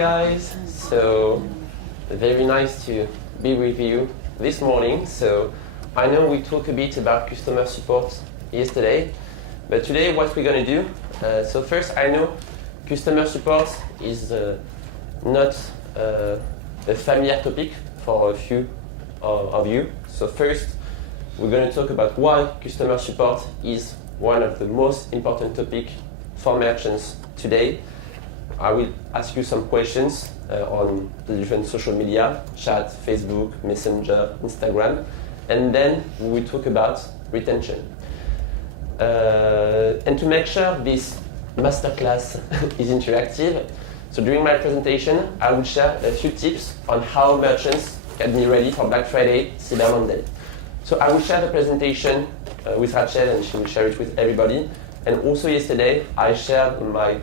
Guys, so very nice to be with you this morning. So I know we talked a bit about customer support yesterday, but today what we're going to do, so first I know customer support is not a familiar topic for a few of you. So first we're going to talk about why customer support is one of the most important topics for merchants today. I will ask you some questions on the different social media, chat, Facebook, Messenger, Instagram, and then we will talk about retention. And to make sure this masterclass is interactive, so during my presentation, I will share a few tips on how merchants can be ready for Black Friday, Cyber Monday. So I will share the presentation with Rachel, and she will share it with everybody. And also yesterday, I shared my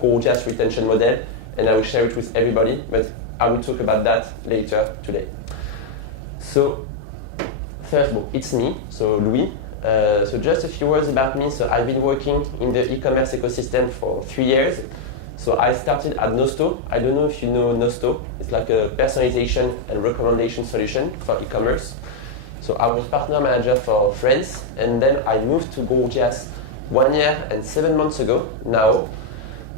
Gorgias retention model, and I will share it with everybody, but I will talk about that later today. So first of all, it's me, so Louis. So just a few words about me. So I've been working in the e-commerce ecosystem for 3 years. So I started at Nosto. I don't know if you know Nosto. It's like a personalization and recommendation solution for e-commerce. So I was partner manager for France, and then I moved to Gorgias 1 year and 7 months ago now.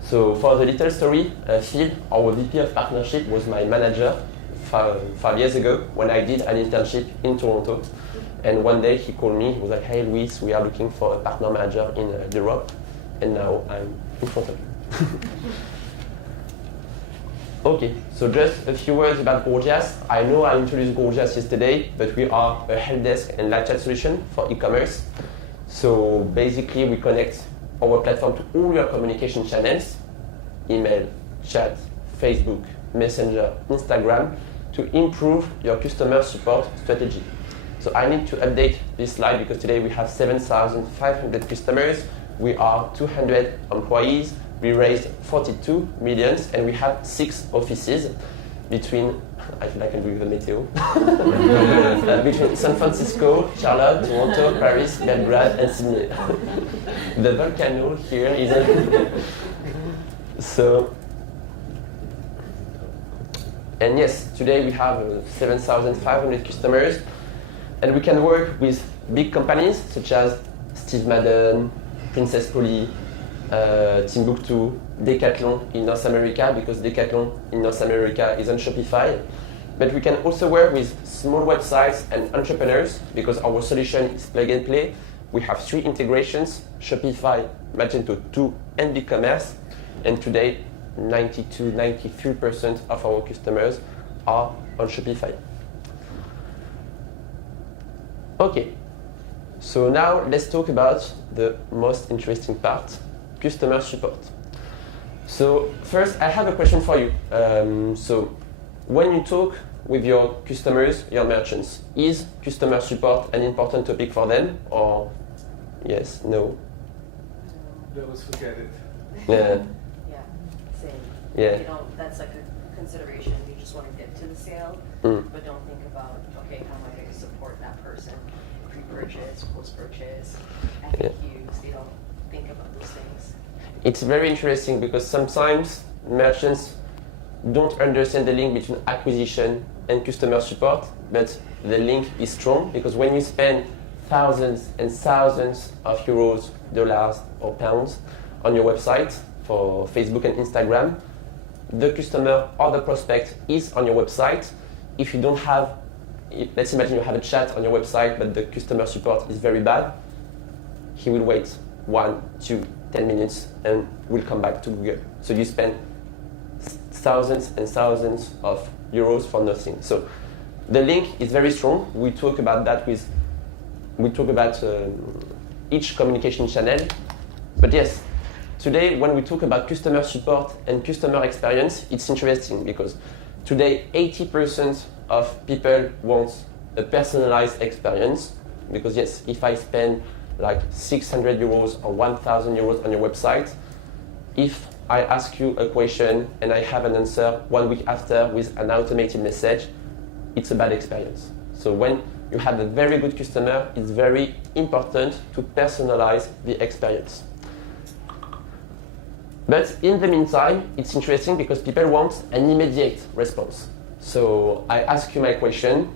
So for the little story, Phil, our VP of partnership, was my manager 5 years ago when I did an internship in Toronto. And one day he called me, he was like, "Hey Luis, we are looking for a partner manager in Europe." And now I'm in front of you. Okay, so just a few words about Gorgias. I know I introduced Gorgias yesterday, but we are a help desk and live chat solution for e-commerce. So basically we connect our platform to all your communication channels, email, chat, Facebook, Messenger, Instagram, to improve your customer support strategy. So I need to update this slide because today we have 7,500 customers, we are 200 employees, we raised 42 million, and we have 6 offices between, I feel like I can do the meteo, between San Francisco, Charlotte, Toronto, Paris, Belgrade, and Sydney. The volcano here is so, and yes, today we have 7,500 customers, and we can work with big companies such as Steve Madden, Princess Polly, Timbuktu, Decathlon in North America, because Decathlon in North America is on Shopify. But we can also work with small websites and entrepreneurs because our solution is plug and play. We have 3 integrations, Shopify, Magento 2, and BigCommerce. And today, 92-93% of our customers are on Shopify. Okay, so now let's talk about the most interesting part, customer support. So first, I have a question for you. So when you talk with your customers, your merchants, is customer support an important topic for them, or yes, no? Let's forget it. Yeah. Yeah, same. Yeah. You know, that's like a consideration. You just want to get to the sale, but don't think about, okay, how am I going to support that person pre-purchase, post-purchase, FAQs. You don't think about those things. It's very interesting because sometimes merchants don't understand the link between acquisition and customer support, but the link is strong because when you spend thousands and thousands of euros, dollars, or pounds on your website for Facebook and Instagram, the customer or the prospect is on your website. If you don't have, let's imagine you have a chat on your website, but the customer support is very bad, he will wait 1, 2, 10 minutes and will come back to Google. So you spend thousands and thousands of euros for nothing. So the link is very strong. We talk about that each communication channel. But yes, today when we talk about customer support and customer experience, it's interesting because today 80% of people want a personalized experience. Because yes, if I spend like 600 euros or 1,000 euros on your website, if I ask you a question and I have an answer 1 week after with an automated message, it's a bad experience. So when you have a very good customer, it's very important to personalize the experience. But in the meantime, it's interesting because people want an immediate response. So I ask you my question,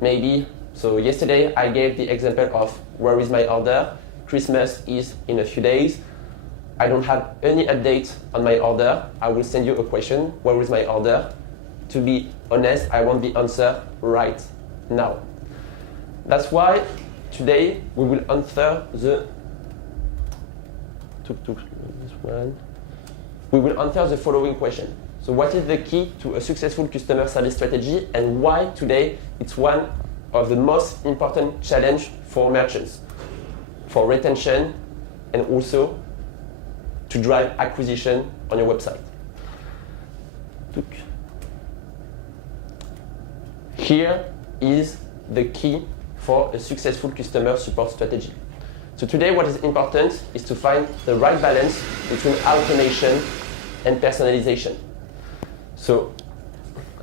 maybe, so yesterday I gave the example of where is my order, Christmas is in a few days, I don't have any update on my order, I will send you a question, where is my order? To be honest, I want the answer right now. That's why today we will answer the following question. So what is the key to a successful customer service strategy and why today it's one of the most important challenge for merchants, for retention and also to drive acquisition on your website. Here is the key for a successful customer support strategy. So today what is important is to find the right balance between automation and personalization. So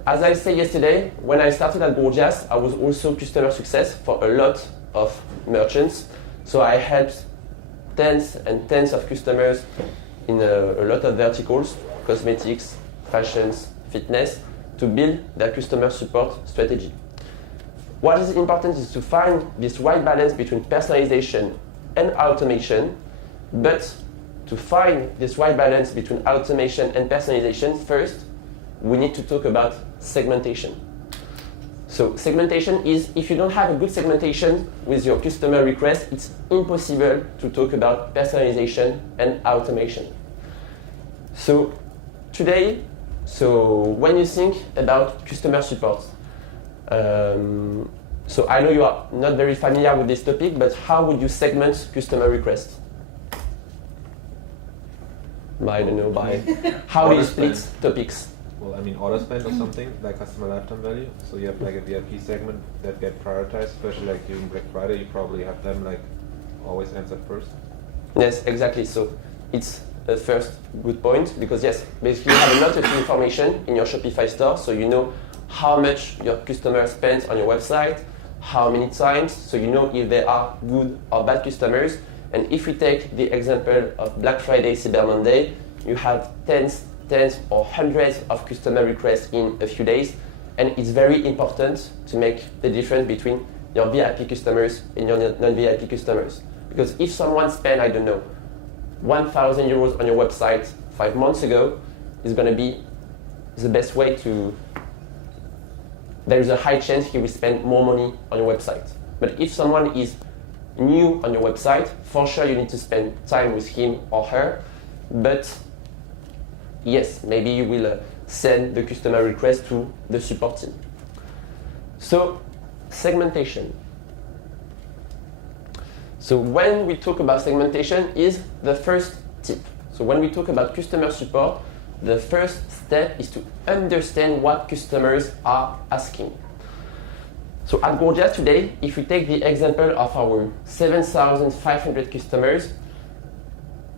as I said yesterday, when I started at Gorgias, I was also customer success for a lot of merchants. So I helped tens and tens of customers in a lot of verticals, cosmetics, fashions, fitness, to build their customer support strategy. What is important is to find this right balance between personalization and automation, but to find this right balance between automation and personalization, first, we need to talk about segmentation. So segmentation is, if you don't have a good segmentation with your customer request, it's impossible to talk about personalization and automation. So today, when you think about customer support, so I know you are not very familiar with this topic, but how would you segment customer requests? I don't know, by how do you split topics? Well, I mean, order spend or something, like customer lifetime value. So you have like a VIP segment that get prioritized, especially like during Black Friday, you probably have them like always answered first. Yes, exactly. So it's a first good point because yes, basically you have a lot of information in your Shopify store, so you know how much your customer spends on your website, how many times, so you know if they are good or bad customers. And if we take the example of Black Friday, Cyber Monday, you have tens or hundreds of customer requests in a few days, and it's very important to make the difference between your VIP customers and your non-VIP customers. Because if someone spent, I don't know, 1,000 euros on your website 5 months ago, it's going to be the best way to... There is a high chance he will spend more money on your website. But if someone is new on your website, for sure you need to spend time with him or her, but yes, maybe you will send the customer request to the support team. So, segmentation. So when we talk about segmentation is the first tip. So when we talk about customer support, the first step is to understand what customers are asking. So at Gorgias today, if we take the example of our 7,500 customers,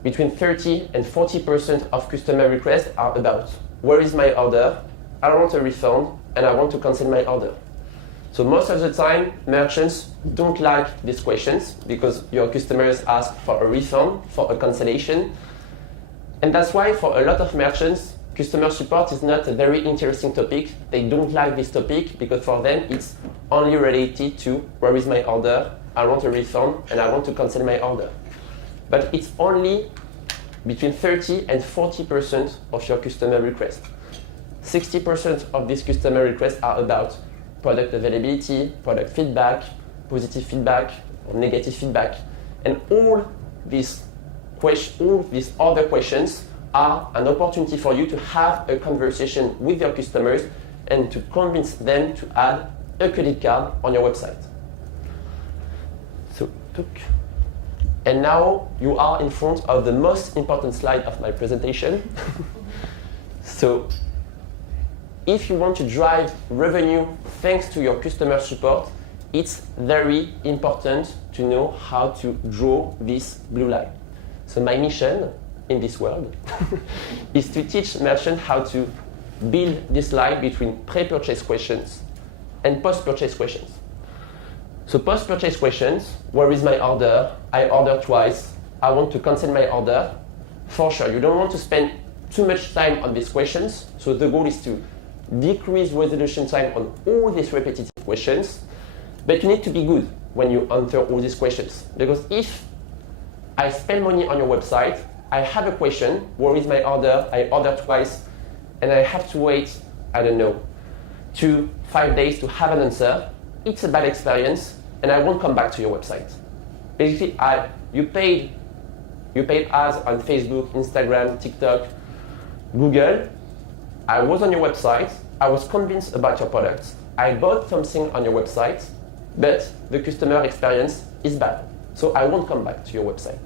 between 30 and 40% of customer requests are about where is my order, I want a refund, and I want to cancel my order. So most of the time, merchants don't like these questions because your customers ask for a refund, for a cancellation. And that's why for a lot of merchants, customer support is not a very interesting topic. They don't like this topic because for them it's only related to where is my order, I want a refund, and I want to cancel my order. But it's only between 30 and 40% of your customer requests. 60% of these customer requests are about product availability, product feedback, positive feedback, or negative feedback. And all these other questions are an opportunity for you to have a conversation with your customers and to convince them to add a credit card on your website. And now you are in front of the most important slide of my presentation. So if you want to drive revenue thanks to your customer support, it's very important to know how to draw this blue line. So my mission in this world is to teach merchants how to build this line between pre-purchase questions and post-purchase questions. So post-purchase questions, where is my order? I ordered twice. I want to cancel my order. for sure, you don't want to spend too much time on these questions. So the goal is to decrease resolution time on all these repetitive questions. But you need to be good when you answer all these questions. Because if I spend money on your website, I have a question, where is my order? I order twice, and I have to wait, I don't know, 2 to 5 days to have an answer. It's a bad experience, and I won't come back to your website. Basically, you paid ads on Facebook, Instagram, TikTok, Google. I was on your website. I was convinced about your product. I bought something on your website, but the customer experience is bad. So I won't come back to your website.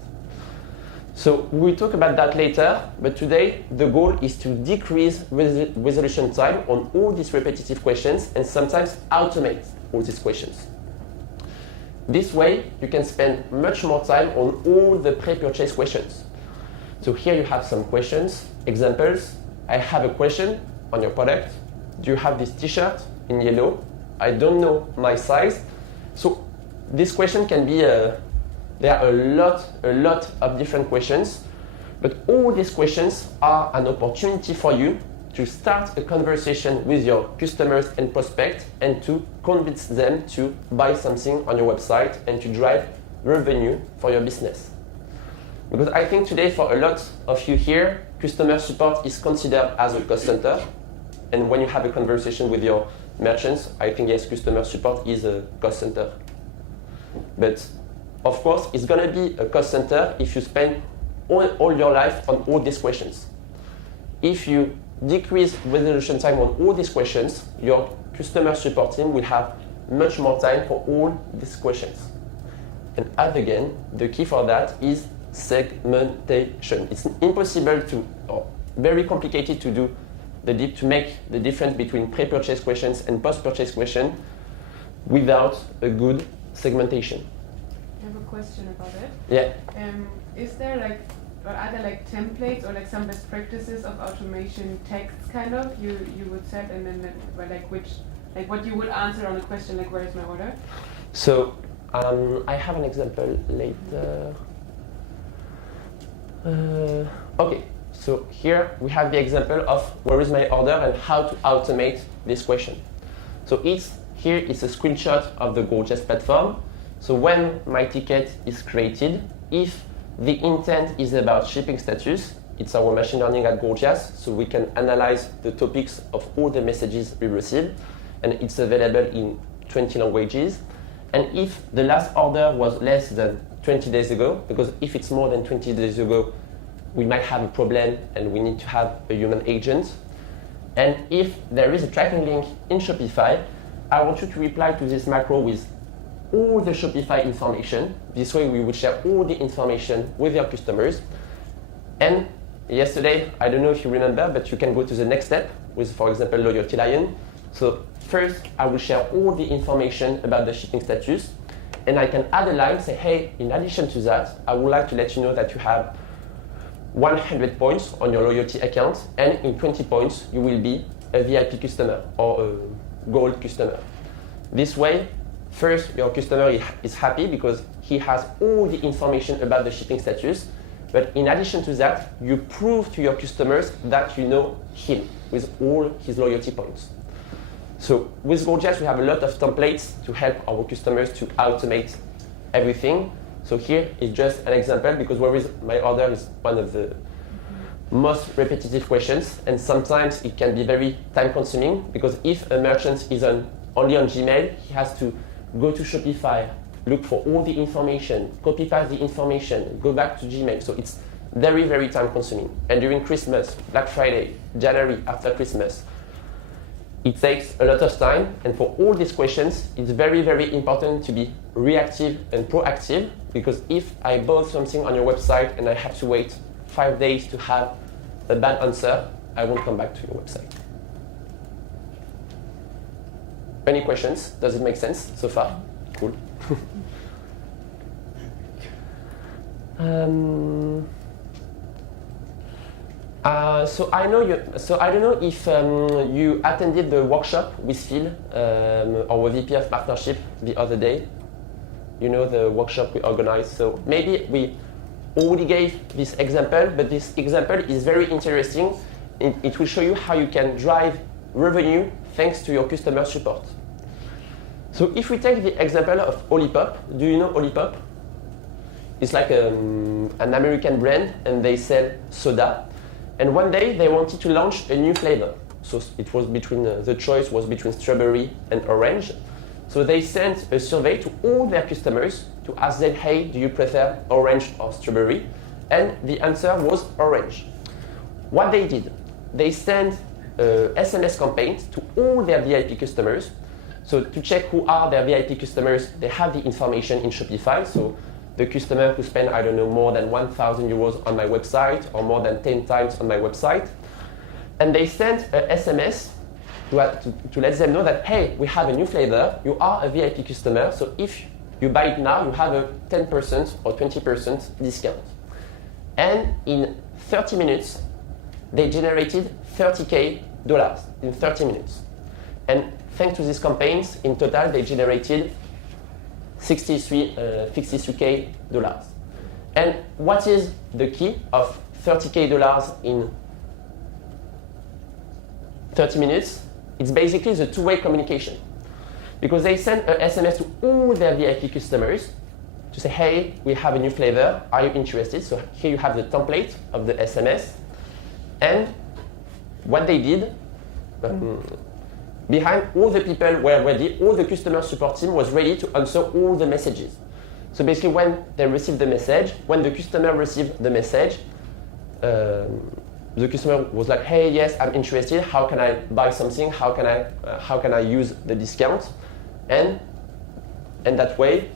So we'll talk about that later, but today the goal is to decrease resolution time on all these repetitive questions and sometimes automate all these questions. This way, you can spend much more time on all the pre-purchase questions. So here you have some questions, examples. I have a question on your product. Do you have this t-shirt in yellow? I don't know my size. So this question can be, there are a lot of different questions, but all these questions are an opportunity for you to start a conversation with your customers and prospects and to convince them to buy something on your website and to drive revenue for your business. Because I think today for a lot of you here, customer support is considered as a cost center. And when you have a conversation with your merchants, I think yes, customer support is a cost center. But of course, it's gonna be a cost center if you spend all your life on all these questions. If you decrease resolution time on all these questions, your customer support team will have much more time for all these questions. And as again, the key for that is segmentation. It's impossible to, or very complicated to do to make the difference between pre-purchase questions and post-purchase questions without a good segmentation. I have a question about it. Yeah. Is there are there like templates or like some best practices of automation texts kind of you would set, and then what you would answer on a question like where is my order? So I have an example later. Okay, so here we have the example of where is my order and how to automate this question. So here is a screenshot of the Gorgias platform. So when my ticket is created, if the intent is about shipping status, it's our machine learning at Gorgias, so we can analyze the topics of all the messages we receive, and it's available in 20 languages. And if the last order was less than 20 days ago, because if it's more than 20 days ago, we might have a problem and we need to have a human agent. And if there is a tracking link in Shopify, I want you to reply to this macro with all the Shopify information. This way we would share all the information with your customers. And yesterday, I don't know if you remember, but you can go to the next step with, for example, Loyalty Lion. So first, I will share all the information about the shipping status. And I can add a line, say, hey, in addition to that, I would like to let you know that you have 100 points on your loyalty account, and in 20 points, you will be a VIP customer or a gold customer. This way, first, your customer is happy because he has all the information about the shipping status. But in addition to that, you prove to your customers that you know him with all his loyalty points. So with Gorgias, we have a lot of templates to help our customers to automate everything. So here is just an example, because where is my order is one of the most repetitive questions, and sometimes it can be very time consuming, because if a merchant is only on Gmail, he has to go to Shopify, look for all the information, copy paste the information, go back to Gmail. So it's very, very time consuming. And during Christmas, Black Friday, January after Christmas, it takes a lot of time. And for all these questions, it's very, very important to be reactive and proactive, because if I bought something on your website and I have to wait 5 days to have a bad answer, I won't come back to your website. Any questions? Does it make sense so far? Cool. So I don't know if you attended the workshop with Phil, our VP of Partnership, the other day. You know, the workshop we organized. So maybe already gave this example, but this example is very interesting. It will show you how you can drive revenue thanks to your customer support. So if we take the example of Olipop, do you know Olipop? It's like an American brand, and they sell soda. And one day they wanted to launch a new flavor. So it was between the choice was between strawberry and orange. So they sent a survey to all their customers to ask them, hey, do you prefer orange or strawberry? And the answer was orange. What they did, they sent SMS campaigns to all their VIP customers. So to check who are their VIP customers, they have the information in Shopify. So the customer who spent, I don't know, more than 1,000 euros on my website or more than 10 times on my website. And they sent an SMS to let them know that, hey, we have a new flavor, you are a VIP customer, so if you buy it now, you have a 10% or 20% discount. And in 30 minutes, they generated $30K in 30 minutes. And thanks to these campaigns, in total, they generated $63K. And what is the key of $30K in 30 minutes? It's basically the two-way communication. Because they send an SMS to all their VIP customers to say, hey, we have a new flavor, are you interested? So here you have the template of the SMS. And what they did, behind all the people were ready, all the customer support team was ready to answer all the messages. So basically when they received the message, when the customer received the message, the customer was like, hey, yes, I'm interested, how can I buy something, how can I use the discount? And that way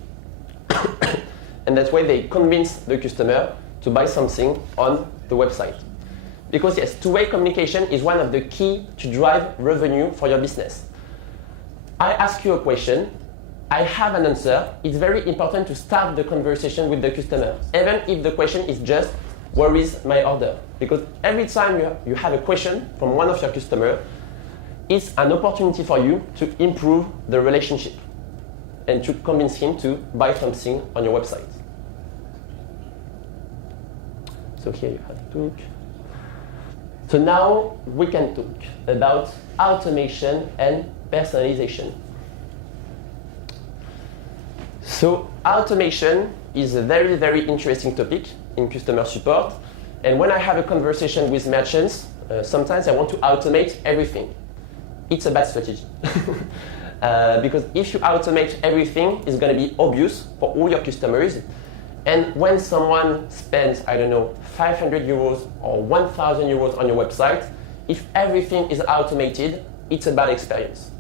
they convinced the customer to buy something on the website. Because yes, two-way communication is one of the key to drive revenue for your business. I ask you a question, I have an answer. It's very important to start the conversation with the customer, even if the question is just, where is my order? Because every time you have a question from one of your customers, it's an opportunity for you to improve the relationship and to convince him to buy something on your website. So here you have talk. So now we can talk about automation and personalization. So automation is a very, very interesting topic in customer support. And when I have a conversation with merchants, sometimes I want to automate everything. It's a bad strategy. Because if you automate everything, it's going to be obvious for all your customers. And when someone spends, I don't know, 500 euros or 1,000 euros on your website, if everything is automated, it's a bad experience.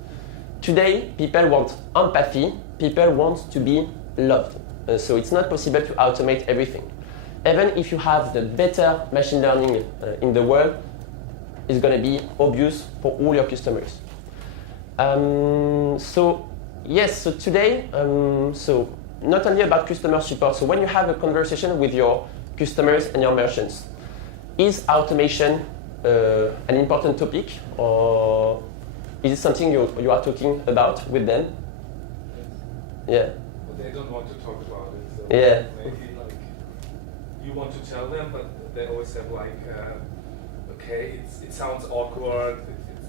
Today, people want empathy, people want to be loved. So it's not possible to automate everything. Even if you have the better machine learning in the world, it's going to be obvious for all your customers. So today, not only about customer support, so when you have a conversation with your customers and your merchants, is automation an important topic, or is it something you are talking about with them? Yes. Yeah. But they don't want to talk about it. So Yeah. maybe like you want to tell them, but they always have like, okay, it sounds awkward,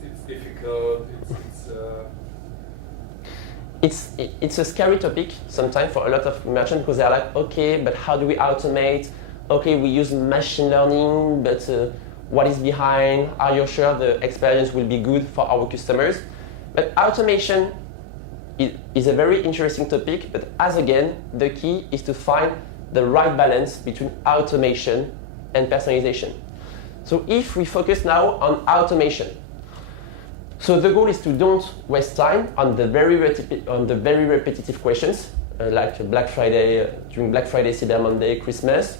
it's difficult, It's a scary topic sometimes for a lot of merchants because they're like, okay, but how do we automate? Okay, we use machine learning, but what is behind? Are you sure the experience will be good for our customers? But automation is a very interesting topic, but as again, the key is to find the right balance between automation and personalization. So if we focus now on automation, so the goal is to don't waste time on the very repetitive questions like Black Friday, during Black Friday, Cyber Monday, Christmas,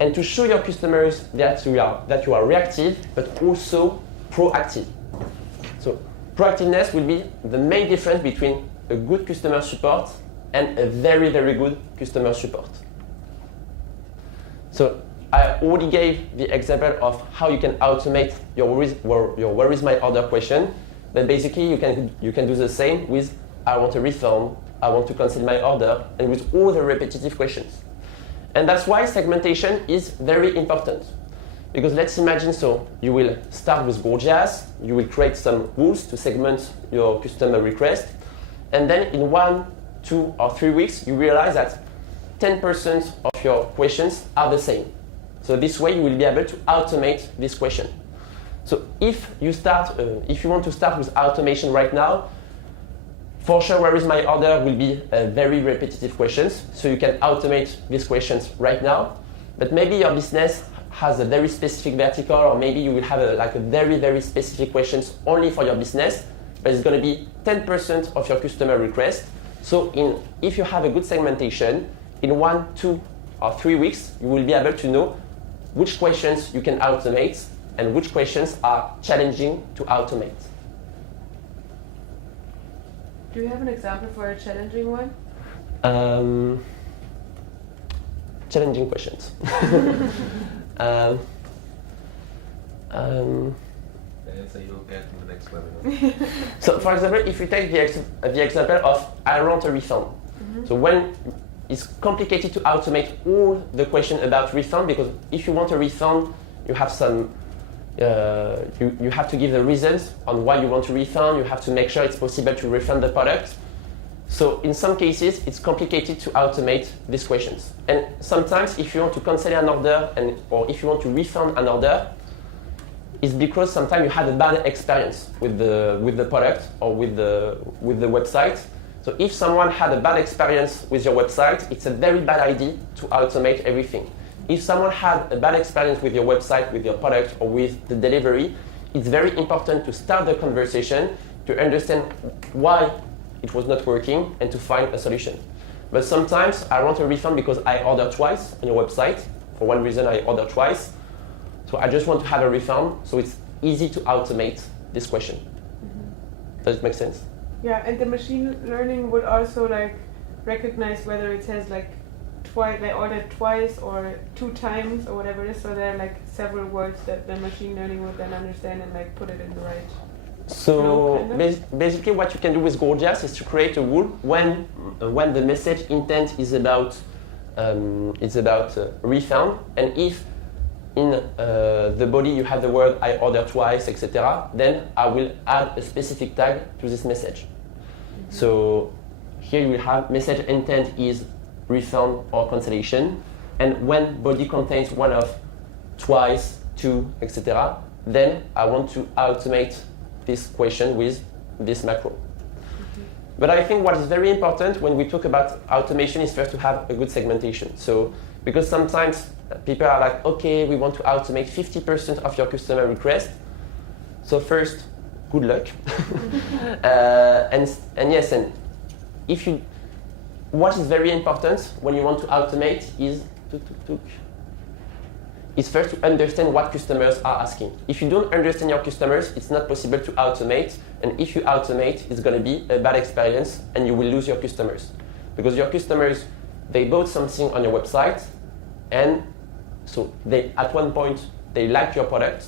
and to show your customers that you are reactive but also proactive. So proactiveness will be the main difference between a good customer support and a very, very good customer support. So I already gave the example of how you can automate your where is my order question, but basically you can do the same with I want a refund, I want to cancel my order, and with all the repetitive questions. And that's why segmentation is very important. Because let's imagine, so you will start with Gorgias, you will create some rules to segment your customer request, and then in 1, 2, or 3 weeks, you realize that 10% of your questions are the same. So this way you will be able to automate this question. So if you want to start with automation right now, for sure, where is my order will be very repetitive questions. So you can automate these questions right now. But maybe your business has a very specific vertical, or maybe you will have a very, very specific questions only for your business, but it's going to be 10% of your customer request. So if you have a good segmentation, in 1, 2, or 3 weeks, you will be able to know which questions you can automate and which questions are challenging to automate. Do you have an example for a challenging one? Challenging questions. The answer you'll get in the next webinar. So, for example, if we take the example of I want a refund. Mm-hmm. So when it's complicated to automate all the question about refund, because if you want a refund, you have some you have to give the reasons on why you want to refund. You have to make sure it's possible to refund the product. So in some cases, it's complicated to automate these questions. And sometimes if you want to cancel an order or if you want to refund an order, it's because sometimes you had a bad experience with the product or with the website. So if someone had a bad experience with your website, it's a very bad idea to automate everything. If someone had a bad experience with your website, with your product, or with the delivery, it's very important to start the conversation to understand why it was not working and to find a solution. But sometimes I want a refund because I ordered twice on your website. For one reason, I ordered twice. So I just want to have a refund, so it's easy to automate this question. Mm-hmm. Does it make sense? Yeah, and the machine learning would also recognize whether it says twice, they ordered twice or 2 times or whatever it is. So there are several words that the machine learning would then understand and put it in the right. So basically, what you can do with Gorgias is to create a rule when the message intent is about refund, and if in the body you have the word I ordered twice, etc., then I will add a specific tag to this message. Mm-hmm. So here you will have message intent is refund or cancellation, and when body contains one of twice, 2, etc., then I want to automate this question with this macro. Mm-hmm. But I think what is very important when we talk about automation is first to have a good segmentation. So because sometimes people are like, okay, we want to automate 50% of your customer request. So first, good luck. And yes, and if you, what is very important when you want to automate is first to understand what customers are asking. If you don't understand your customers, it's not possible to automate. And if you automate, it's going to be a bad experience and you will lose your customers. Because your customers, they bought something on your website, and so at one point they like your product.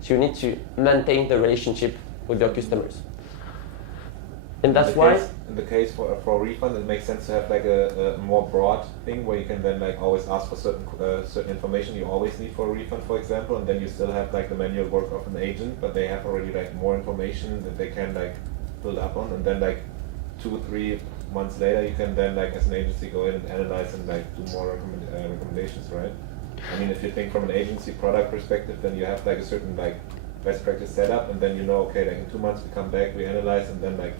So you need to maintain the relationship with your customers. And that's why in the case for a refund, it makes sense to have a more broad thing where you can then always ask for certain information you always need for a refund, for example, and then you still have the manual work of an agent, but they have already more information that they can build up on, and then 2 or 3 months later you can then as an agency go in and analyze and do more recommendations, right? I mean, if you think from an agency product perspective, then you have a certain best practice setup, and then okay, in 2 months we come back, we analyze, and then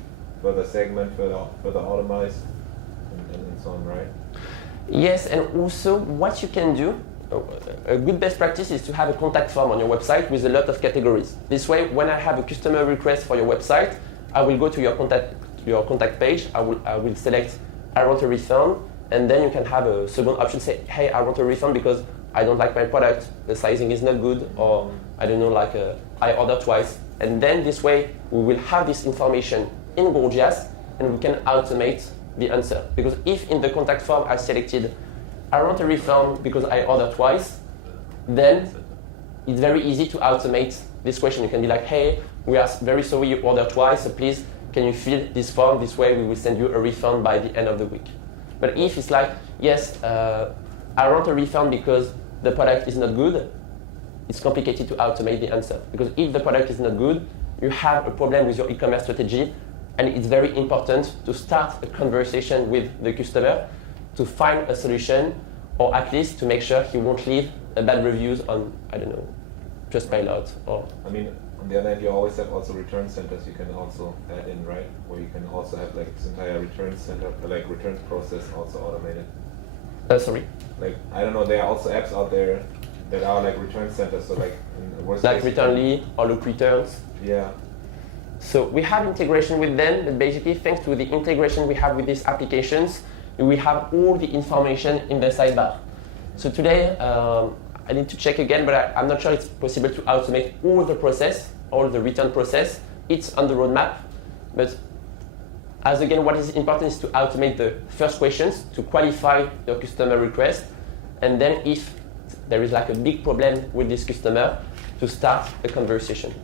further segment, further automate, and so on, right? Yes, and also what you can do, a good best practice is to have a contact form on your website with a lot of categories. This way, when I have a customer request for your website, I will go to your contact page, I will select I want a refund, and then you can have a second option, say, hey, I want a refund because I don't like my product, the sizing is not good, or I don't know, I ordered twice. And then this way, we will have this information in Gorgias, and we can automate the answer. Because if in the contact form I selected, I want a refund because I ordered twice, then it's very easy to automate this question. You can be like, hey, we are very sorry you ordered twice, so please, can you fill this form? This way we will send you a refund by the end of the week. But if it's yes, I want a refund because the product is not good, it's complicated to automate the answer. Because if the product is not good, you have a problem with your e-commerce strategy, and it's very important to start a conversation with the customer to find a solution, or at least to make sure he won't leave a bad reviews on, I don't know, Trustpilot or... I mean, on the other hand, you always have also return centers you can also add in, right? Where you can also have like this entire return center, like returns process also automated. Sorry? Like, I don't know, there are also apps out there that are like return centers, so like in the worst Like case, Returnly or Look Returns. Yeah. So we have integration with them, but basically thanks to the integration we have with these applications, we have all the information in the sidebar. So today, I need to check again, but I'm not sure it's possible to automate all the process, all the return process. It's on the roadmap, but as again, what is important is to automate the first questions to qualify your customer request, and then if there is like a big problem with this customer, to start a conversation.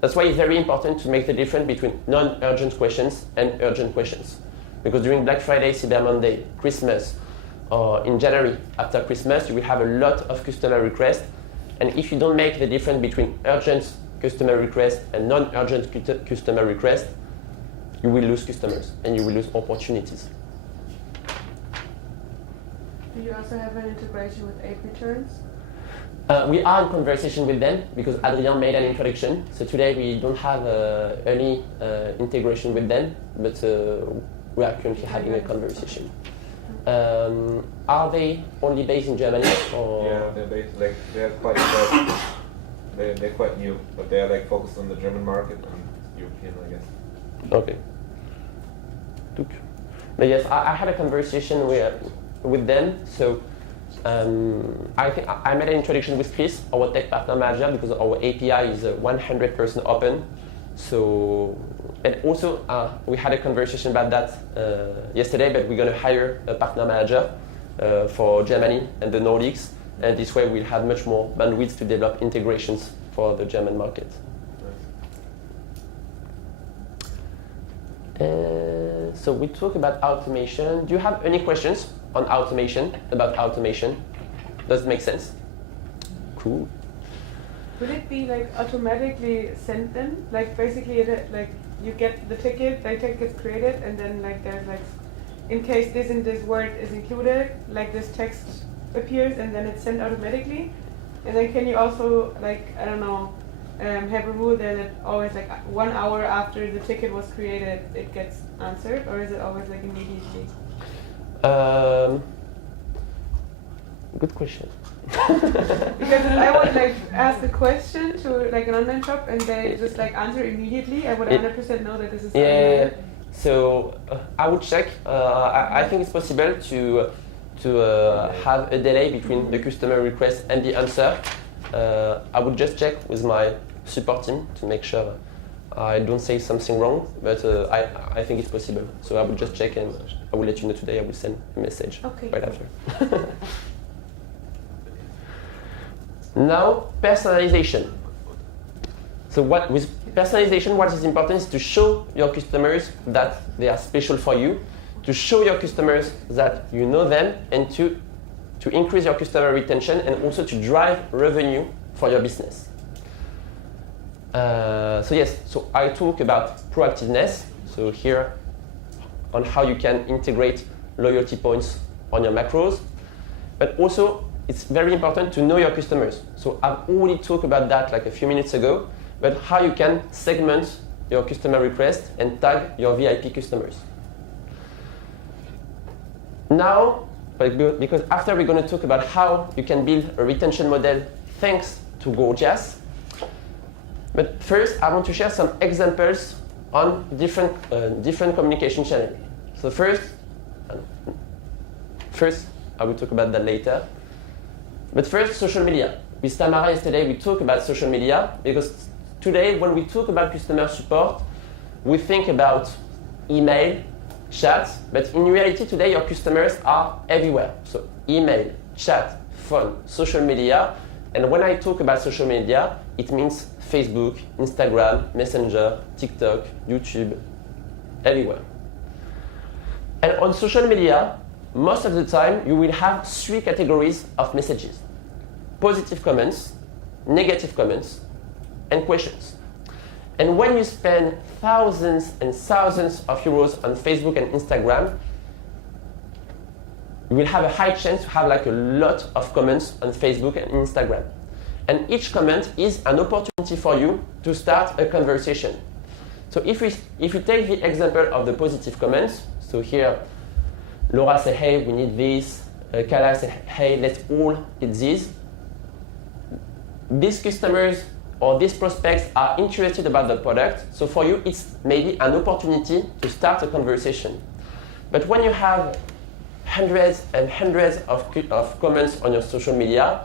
That's why it's very important to make the difference between non-urgent questions and urgent questions. Because during Black Friday, Cyber Monday, Christmas, or in January after Christmas, you will have a lot of customer requests. And if you don't make the difference between urgent customer requests and non-urgent customer requests, you will lose customers and you will lose opportunities. Do you also have an integration with app returns? We are in conversation with them because Adrien made an introduction. So today we don't have any integration with them, but we are currently having a conversation. Are they only based in Germany? Or? Yeah, they're quite they're quite new, but they're like focused on the German market and European, I guess. Okay. But yes, I had a conversation with them. So I think I made an introduction with Chris, our tech partner manager, because our API is 100% open. So, and also we had a conversation about that yesterday, but we're going to hire a partner manager for Germany and the Nordics, and this way we'll have much more bandwidth to develop integrations for the German market. So we talk about automation. Do you have any questions on automation, about automation? Does it make sense? Cool. Would it be like automatically sent then? Like basically like you get the ticket gets created, and then like there's like, in case this and this word is included, like this text appears and then it's sent automatically. And then can you also like, I don't know, have a rule there that always like 1 hour after the ticket was created it gets answered, or is it always like immediately? Good question. Because if I would like ask a question to like an online shop and they just like answer immediately, I would 100% know that this is yeah. So I would check. I think it's possible to have a delay between the customer request and the answer. I would just check with my support team to make sure I don't say something wrong, but I think it's possible. So I will just check and I will let you know today. I will send a message right after. Now, personalization. So with personalization, what is important is to show your customers that they are special for you, to show your customers that you know them, and to increase your customer retention and also to drive revenue for your business. So I talk about proactiveness. So here on how you can integrate loyalty points on your macros, but also it's very important to know your customers. So I've already talked about that like a few minutes ago, but how you can segment your customer request and tag your VIP customers. Now, because after we're going to talk about how you can build a retention model thanks to Gorgias. But first, I want to share some examples on different communication channels. So first, I will talk about that later. But first, social media. With Tamara yesterday, we talked about social media because today, when we talk about customer support, we think about email, chat, but in reality today your customers are everywhere. So email, chat, phone, social media, and when I talk about social media, it means Facebook, Instagram, Messenger, TikTok, YouTube, everywhere. And on social media, most of the time, you will have 3 categories of messages: positive comments, negative comments, and questions. And when you spend thousands and thousands of euros on Facebook and Instagram, you will have a high chance to have like a lot of comments on Facebook and Instagram. And each comment is an opportunity for you to start a conversation. So if we take the example of the positive comments, so here Laura said, hey, we need this. Kala said, hey, let's all get this. These customers or these prospects are interested about the product. So for you, it's maybe an opportunity to start a conversation. But when you have hundreds and hundreds of comments on your social media,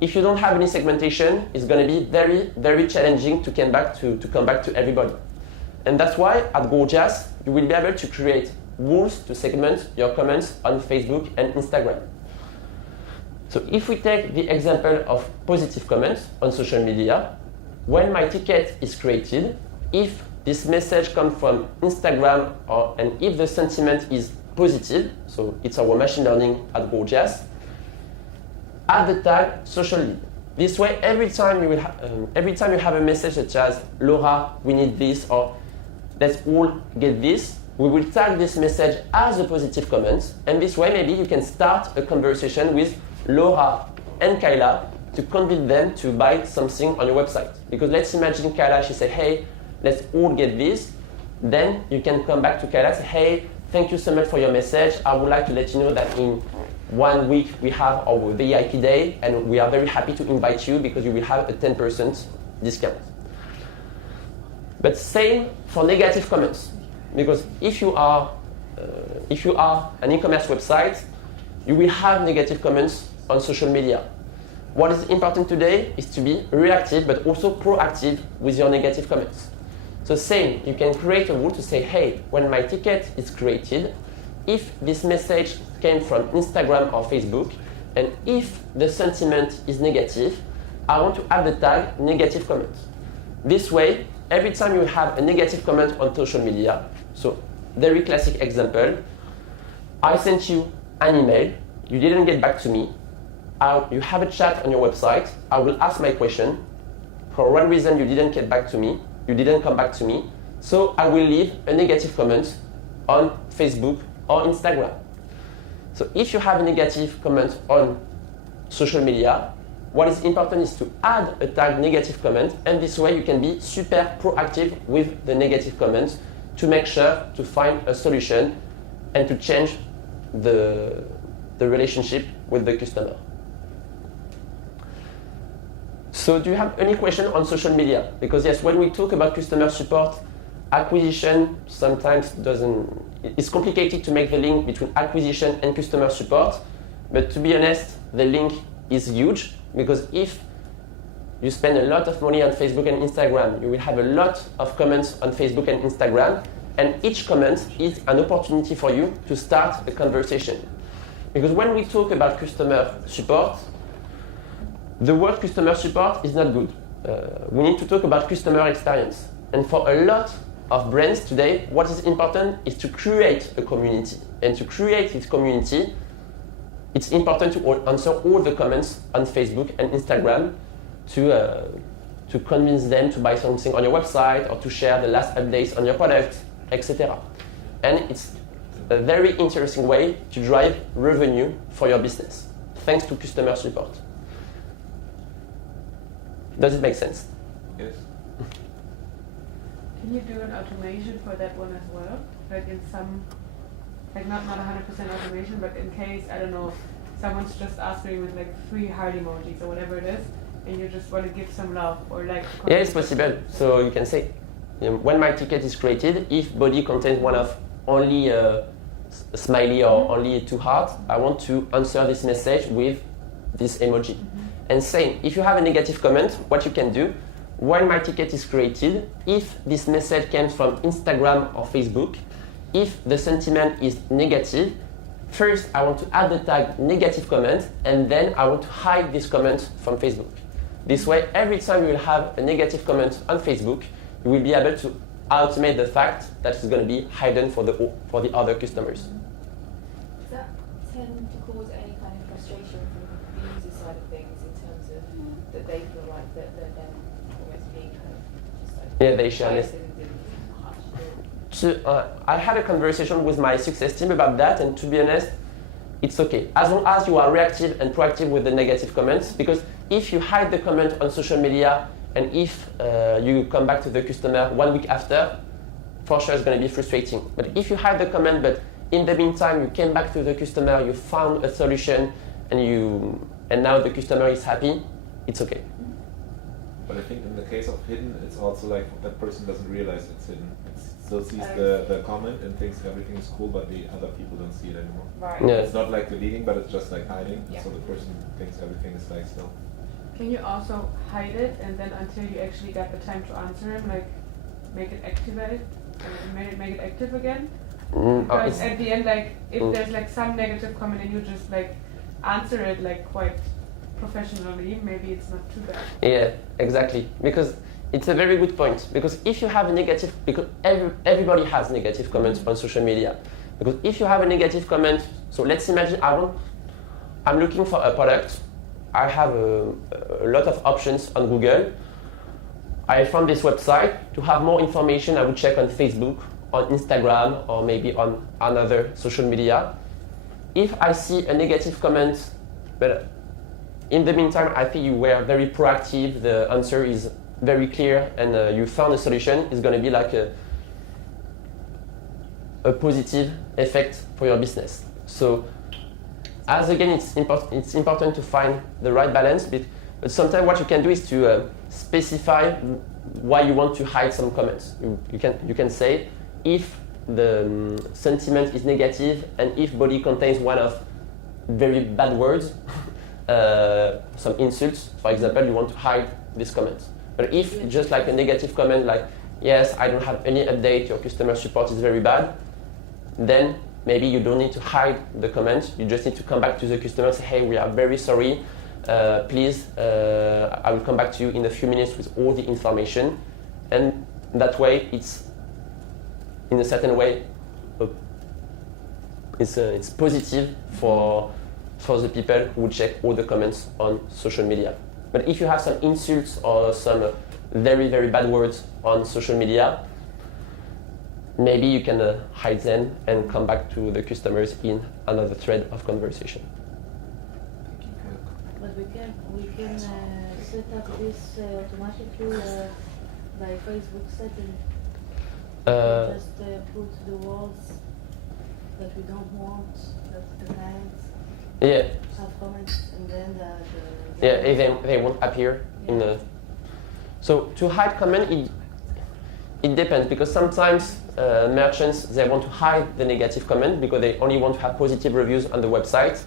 if you don't have any segmentation, it's going to be very, very challenging to come back to everybody. And that's why at Gorgias, you will be able to create rules to segment your comments on Facebook and Instagram. So if we take the example of positive comments on social media, when my ticket is created, if this message comes from Instagram and if the sentiment is positive, so it's our machine learning at Gorgias, add the tag social lead. This way, every time you have a message such as Laura, we need this, or let's all get this, we will tag this message as a positive comment, and this way maybe you can start a conversation with Laura and Kayla to convince them to buy something on your website. Because let's imagine Kayla, she said, hey, let's all get this. Then you can come back to Kayla and say, hey, thank you so much for your message. I would like to let you know that in 1 week we have our VIP day and we are very happy to invite you because you will have a 10% discount. But same for negative comments. Because if you are an e-commerce website, you will have negative comments on social media. What is important today is to be reactive but also proactive with your negative comments. So same, you can create a rule to say, hey, when my ticket is created, if this message came from Instagram or Facebook, and if the sentiment is negative, I want to add the tag negative comment. This way, every time you have a negative comment on social media, so very classic example, I sent you an email, you didn't get back to me, you have a chat on your website, I will ask my question, for one reason you didn't get back to me, you didn't come back to me, so I will leave a negative comment on Facebook or Instagram. So if you have a negative comment on social media, what is important is to add a tag negative comment, and this way you can be super proactive with the negative comments to make sure to find a solution and to change the relationship with the customer. So do you have any question on social media? Because yes, when we talk about customer support, acquisition sometimes it's complicated to make the link between acquisition and customer support, but to be honest, the link is huge, because if you spend a lot of money on Facebook and Instagram, you will have a lot of comments on Facebook and Instagram, and each comment is an opportunity for you to start a conversation. Because when we talk about customer support, the word customer support is not good. We need to talk about customer experience. And for a lot of brands today, what is important is to create a community. And to create this community, it's important to answer all the comments on Facebook and Instagram to convince them to buy something on your website or to share the last updates on your product, etc. And it's a very interesting way to drive revenue for your business, thanks to customer support. Does it make sense? Yes. Can you do an automation for that one as well? Like in some, like not 100% automation, but in case, I don't know, someone's just asking with like 3 heart emojis or whatever it is, and you just want to give some love or like... Yeah, it's possible. So you can say, when my ticket is created, if body contains one of only a smiley or only 2 hearts, I want to answer this message with this emoji. Mm-hmm. And same, if you have a negative comment, what you can do, when my ticket is created, if this message comes from Instagram or Facebook, if the sentiment is negative, first I want to add the tag negative comment, and then I want to hide this comment from Facebook. This way, every time you will have a negative comment on Facebook, you will be able to automate the fact that it's going to be hidden for the other customers. Is that Yeah, they share Why less. is it I had a conversation with my success team about that, and to be honest, it's okay. As long as you are reactive and proactive with the negative comments, because if you hide the comment on social media and if you come back to the customer 1 week after, for sure it's going to be frustrating. But if you hide the comment, but in the meantime you came back to the customer, you found a solution, and now the customer is happy, it's okay. But I think in the case of hidden, it's also like that person doesn't realize it's hidden. It still sees the comment and thinks everything is cool, but the other people don't see it anymore. Right. Yeah. It's not like deleting, but it's just like hiding. Yeah. So the person thinks everything is like still. Can you also hide it and then until you actually get the time to answer him, like make it activate and make it active again? Because at the end, like if there's like some negative comment and you just like answer it like quite professionally, maybe it's not too bad. Yeah, exactly. Because it's a very good point. Because if you have a negative, because everybody has negative comments on social media. Because if you have a negative comment, so let's imagine I'm looking for a product. I have a lot of options on Google. I found this website. To have more information, I would check on Facebook, on Instagram, or maybe on another social media. If I see a negative comment, but in the meantime, I think you were very proactive, the answer is very clear, and you found a solution, it's going to be like a positive effect for your business. So, as again, it's important to find the right balance, but sometimes what you can do is to specify why you want to hide some comments. You can say, if the sentiment is negative and if body contains one of very bad words, some insults, for example, you want to hide this comment. But if just like a negative comment like, yes, I don't have any update, your customer support is very bad, then maybe you don't need to hide the comment, you just need to come back to the customer and say, hey, we are very sorry, please, I will come back to you in a few minutes with all the information. And that way it's, in a certain way, it's positive for the people who check all the comments on social media. But if you have some insults or some very, very bad words on social media, maybe you can hide them and come back to the customers in another thread of conversation. But we can set up this automatically by Facebook setting. Just put the words that we don't want, that the clients have comments, and then they won't appear in the. So to hide comment, it depends, because sometimes merchants, they want to hide the negative comment because they only want to have positive reviews on the website.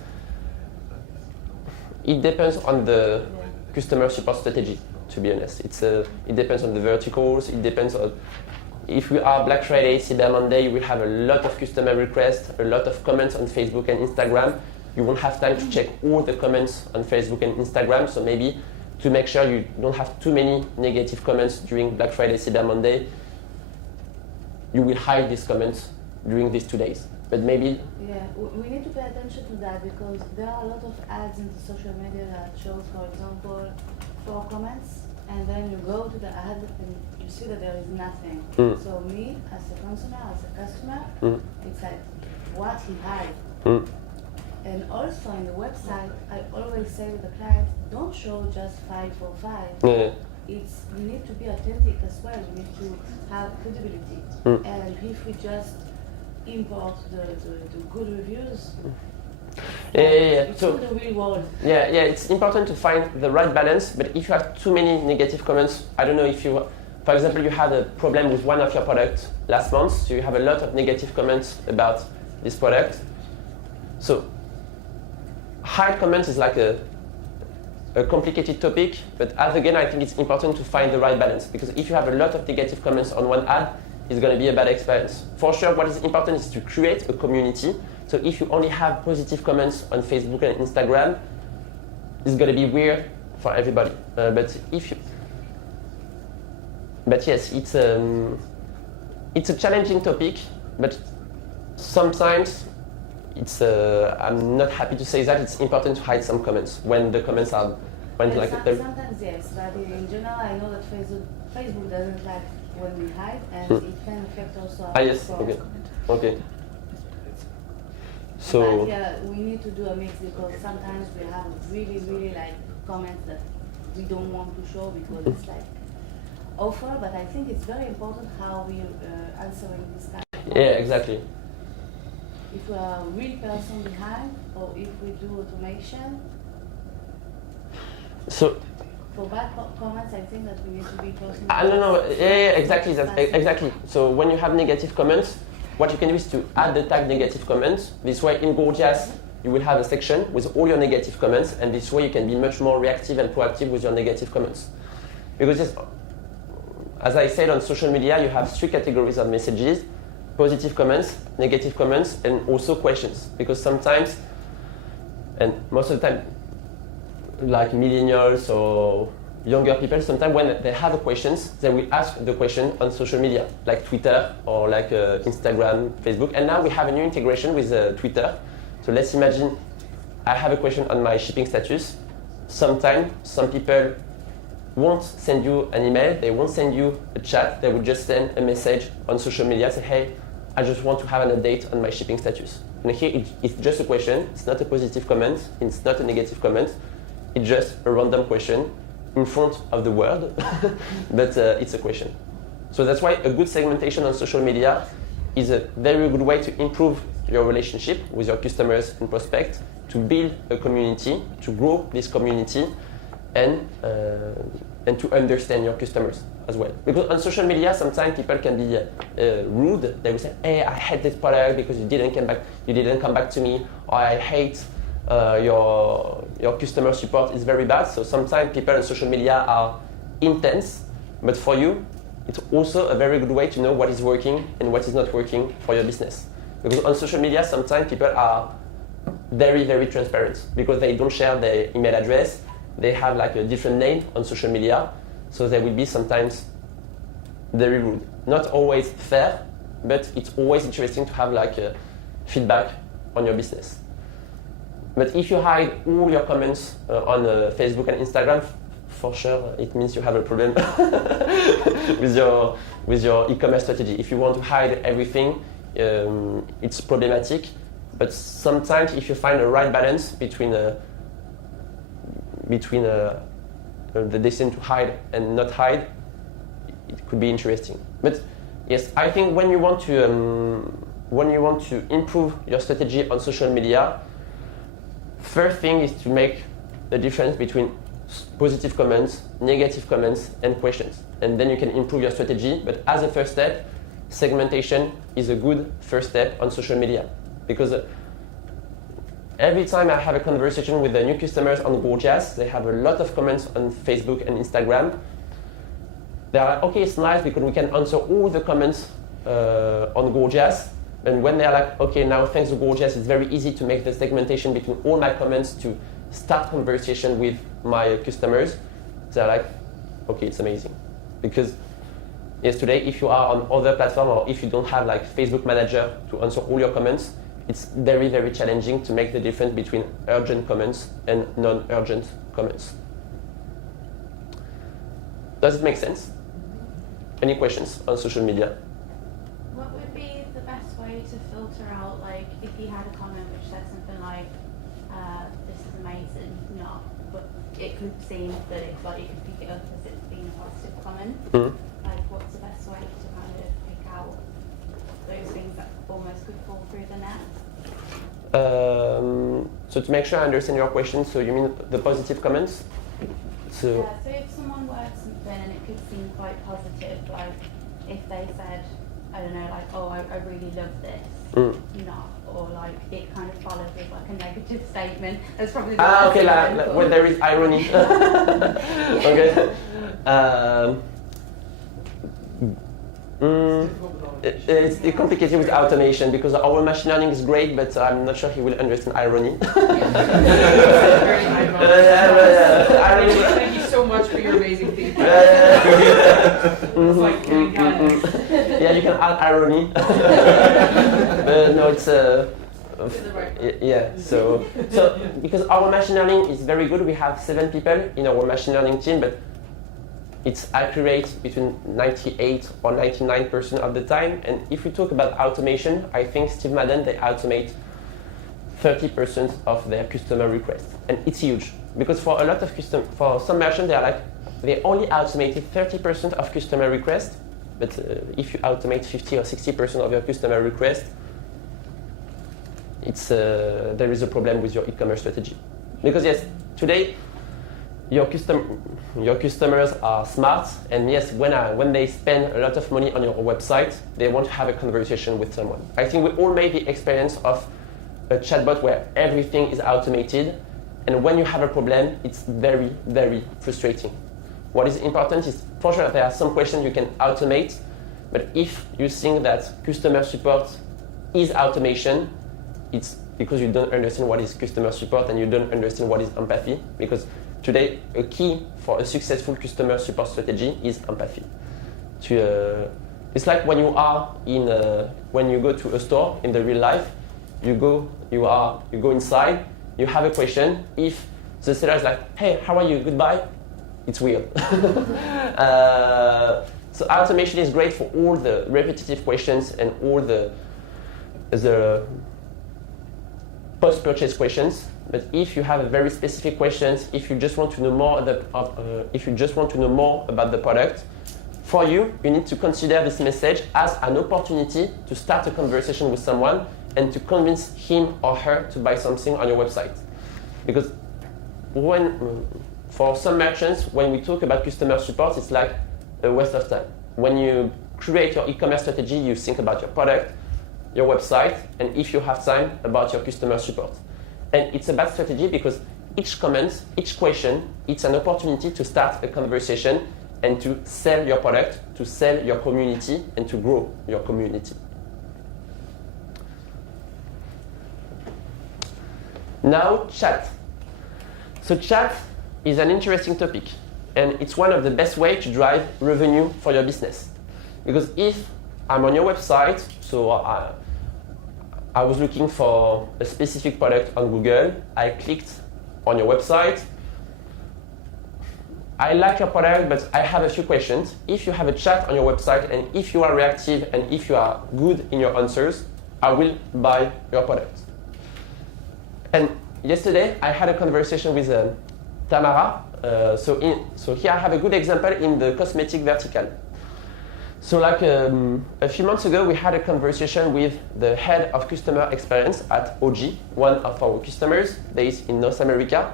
It depends on the customer support strategy, to be honest. It depends on the verticals, it depends on. If we are Black Friday, Cyber Monday, we have a lot of customer requests, a lot of comments on Facebook and Instagram. You won't have time to check all the comments on Facebook and Instagram, so maybe to make sure you don't have too many negative comments during Black Friday, Cyber Monday, you will hide these comments during these 2 days. But maybe... Yeah, we need to pay attention to that because there are a lot of ads in the social media that shows, for example, 4 comments, and then you go to the ad and you see that there is nothing. So me, as a consumer, as a customer, it's like, what he hide? And also in the website, I always say with the client, don't show just 5 for 5. You need to be authentic as well. You need to have credibility. And if we just import the good reviews, it's so, in the real world. It's important to find the right balance, but if you have too many negative comments, I don't know if you, for example, you had a problem with one of your products last month, so you have a lot of negative comments about this product. So, hide comments is like a complicated topic, but as again, I think it's important to find the right balance, because if you have a lot of negative comments on one ad, it's going to be a bad experience. For sure, what is important is to create a community. So if you only have positive comments on Facebook and Instagram, it's going to be weird for everybody. But yes, it's a challenging topic, but sometimes it's. I'm not happy to say that it's important to hide some comments when the comments are Sometimes yes, but in general, I know that Facebook doesn't like when we hide, and it can affect also our Yes, score. okay. Okay. But So, yeah, we need to do a mix because sometimes we have really like comments that we don't want to show because it's like awful. But I think it's very important how we answering this kind of yeah, exactly. If we are a real person behind, or if we do automation. So, For bad comments, I think that we need to be personal. no, yeah, exactly, exactly. So when you have negative comments, what you can do is to add the tag negative comments. This way in Gorgias, you will have a section with all your negative comments, and this way you can be much more reactive and proactive with your negative comments. Because as I said, on social media, you have 3 categories of messages: positive comments, negative comments, and also questions. Because sometimes, and most of the time, like millennials or younger people, sometimes when they have questions, they will ask the question on social media, like Twitter or like Instagram, Facebook. And now we have a new integration with Twitter. So let's imagine I have a question on my shipping status. Sometimes some people won't send you an email, they won't send you a chat, they will just send a message on social media, say, hey, I just want to have an update on my shipping status. And here it's just a question, it's not a positive comment, it's not a negative comment. It's just a random question in front of the world, but it's a question. So that's why a good segmentation on social media is a very good way to improve your relationship with your customers and prospects, to build a community, to grow this community, and to understand your customers as well. Because on social media, sometimes people can be rude. They will say, "Hey, I hate this product because you didn't come back to me," or "I hate your customer support is very bad." So sometimes people on social media are intense, but for you, it's also a very good way to know what is working and what is not working for your business. Because on social media, sometimes people are very, very transparent because they don't share their email address. They have like a different name on social media, so they will be sometimes very rude. Not always fair, but it's always interesting to have like a feedback on your business. But if you hide all your comments on Facebook and Instagram, for sure it means you have a problem with your e-commerce strategy. If you want to hide everything, it's problematic. But sometimes if you find the right balance between the decision to hide and not hide, it could be interesting. But yes, I think when you want to improve your strategy on social media, first thing is to make the difference between positive comments, negative comments, and questions. And then you can improve your strategy. But as a first step, segmentation is a good first step on social media. Because every time I have a conversation with the new customers on Gorgias, they have a lot of comments on Facebook and Instagram. They're like, okay, it's nice because we can answer all the comments on Gorgias. And when they're like, okay, now thanks to Gorgias, it's very easy to make the segmentation between all my comments to start conversation with my customers. They're like, okay, it's amazing. Because yes, today, if you are on other platforms or if you don't have like Facebook Manager to answer all your comments, it's very, very challenging to make the difference between urgent comments and non-urgent comments. Does it make sense? Any questions on social media? What would be the best way to filter out, like, if you had a comment which said something like, this is amazing, not, but it could seem that it could pick it up as it's being a positive comment. Mm-hmm. Like, what's the best way to kind of pick out those things that almost could fall through the net? So to make sure I understand your question, so you mean the positive comments? So Yeah, so if someone words something and it could seem quite positive, like if they said, I don't know, like, oh, I really love this, not, or like it kind of follows with like a negative statement. That's probably the worst okay, example. when there is irony. Okay. It's complicated with automation because our machine learning is great, but I'm not sure he will understand irony. Very ironic. Irony. Thank you so much for your amazing feedback. Mhm, It's like, mhm, yeah. yeah, you can add irony. But no, it's yeah. So because our machine learning is very good, we have 7 people in our machine learning team, but it's accurate between 98 or 99% of the time. And if we talk about automation, I think Steve Madden, they automate 30% of their customer requests. And it's huge, because for a lot of for some merchants, they only automated 30% of customer requests, but if you automate 50 or 60% of your customer requests, there is a problem with your e-commerce strategy. Because yes, today, your customers are smart, and yes, when they spend a lot of money on your website, they want to have a conversation with someone. I think we all made the experience of a chatbot where everything is automated, and when you have a problem, it's very, very frustrating. What is important is, for sure, there are some questions you can automate, but if you think that customer support is automation, it's because you don't understand what is customer support and you don't understand what is empathy, because today, a key for a successful customer support strategy is empathy. It's like when you go to a store in the real life, you go inside, you have a question. If the seller is like, "Hey, how are you? Goodbye," it's weird. So automation is great for all the repetitive questions and all the post-purchase questions. But if you have a very specific questions, if you just want to know more about the product, for you need to consider this message as an opportunity to start a conversation with someone and to convince him or her to buy something on your website. Because for some merchants, when we talk about customer support, it's like a waste of time. When you create your e-commerce strategy, you think about your product, your website, and if you have time, about your customer support. And it's a bad strategy because each comment, each question, it's an opportunity to start a conversation and to sell your product, to sell your community, and to grow your community. Now, chat. So chat is an interesting topic, and it's one of the best ways to drive revenue for your business. Because if I'm on your website, so I was looking for a specific product on Google, I clicked on your website, I like your product, but I have a few questions. If you have a chat on your website, and if you are reactive, and if you are good in your answers, I will buy your product. And yesterday, I had a conversation with Tamara. So here I have a good example in the cosmetic vertical. So a few months ago, we had a conversation with the head of customer experience at OG, one of our customers based in North America.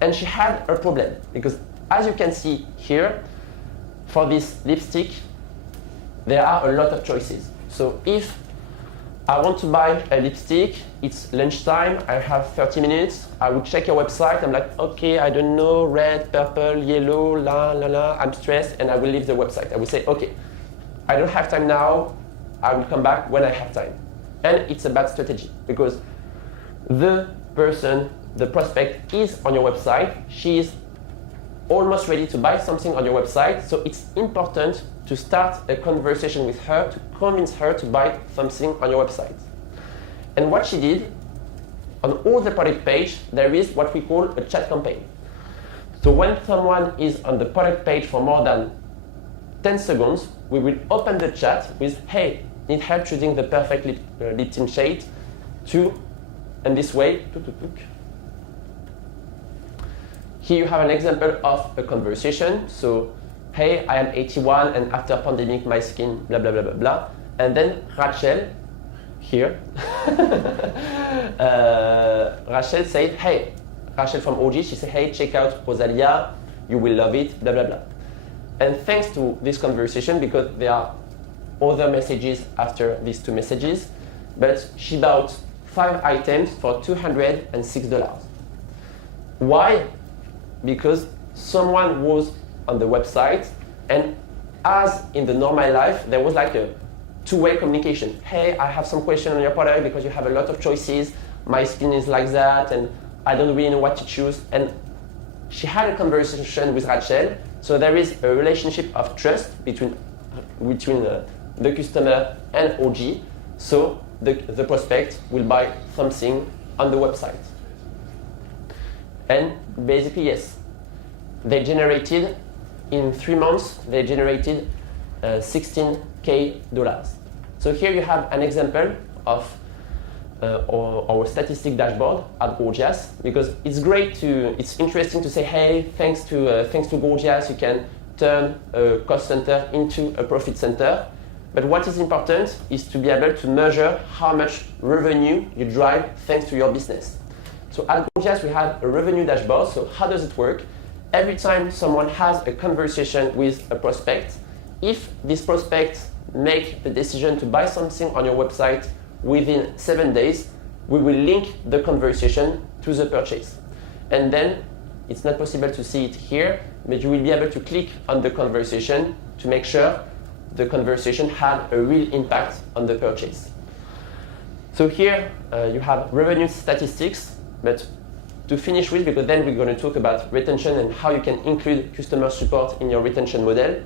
And she had a problem because, as you can see here, for this lipstick, there are a lot of choices. So if I want to buy a lipstick, it's lunchtime, I have 30 minutes, I would check your website, I'm like, okay, I don't know, red, purple, yellow, I'm stressed, and I will leave the website. I will say, okay, I don't have time now, I will come back when I have time. And it's a bad strategy because the person, the prospect is on your website, she is almost ready to buy something on your website, so it's important to start a conversation with her to convince her to buy something on your website. And what she did, on all the product page, there is what we call a chat campaign. So when someone is on the product page for more than 10 seconds, we will open the chat with, hey, need help choosing the perfect lip tint shade and this way, here you have an example of a conversation. So, hey, I am 81 and after pandemic my skin, blah, blah, blah, blah, blah. And then Rachel, here, Rachel said, hey, Rachel from OG, she said, hey, check out Rosalia, you will love it, blah, blah, blah. And thanks to this conversation, because there are other messages after these two messages, but she bought 5 items for $206. Why? Because someone was on the website, and as in the normal life, there was like a two-way communication. Hey, I have some question on your product because you have a lot of choices, my skin is like that, and I don't really know what to choose. And she had a conversation with Rachel, so there is a relationship of trust between the customer and OG, so the prospect will buy something on the website. And basically, yes, they generated in 3 months, they generated $16K. So here you have an example of our statistic dashboard at Gorgias, because it's interesting to say, hey, thanks to Gorgias, you can turn a cost center into a profit center. But what is important is to be able to measure how much revenue you drive thanks to your business. So at Gorgias, we have a revenue dashboard. So how does it work? Every time someone has a conversation with a prospect, if this prospect make the decision to buy something on your website within 7 days, we will link the conversation to the purchase. And then it's not possible to see it here, but you will be able to click on the conversation to make sure the conversation had a real impact on the purchase. So here you have revenue statistics, but to finish with, because then we're going to talk about retention and how you can include customer support in your retention model.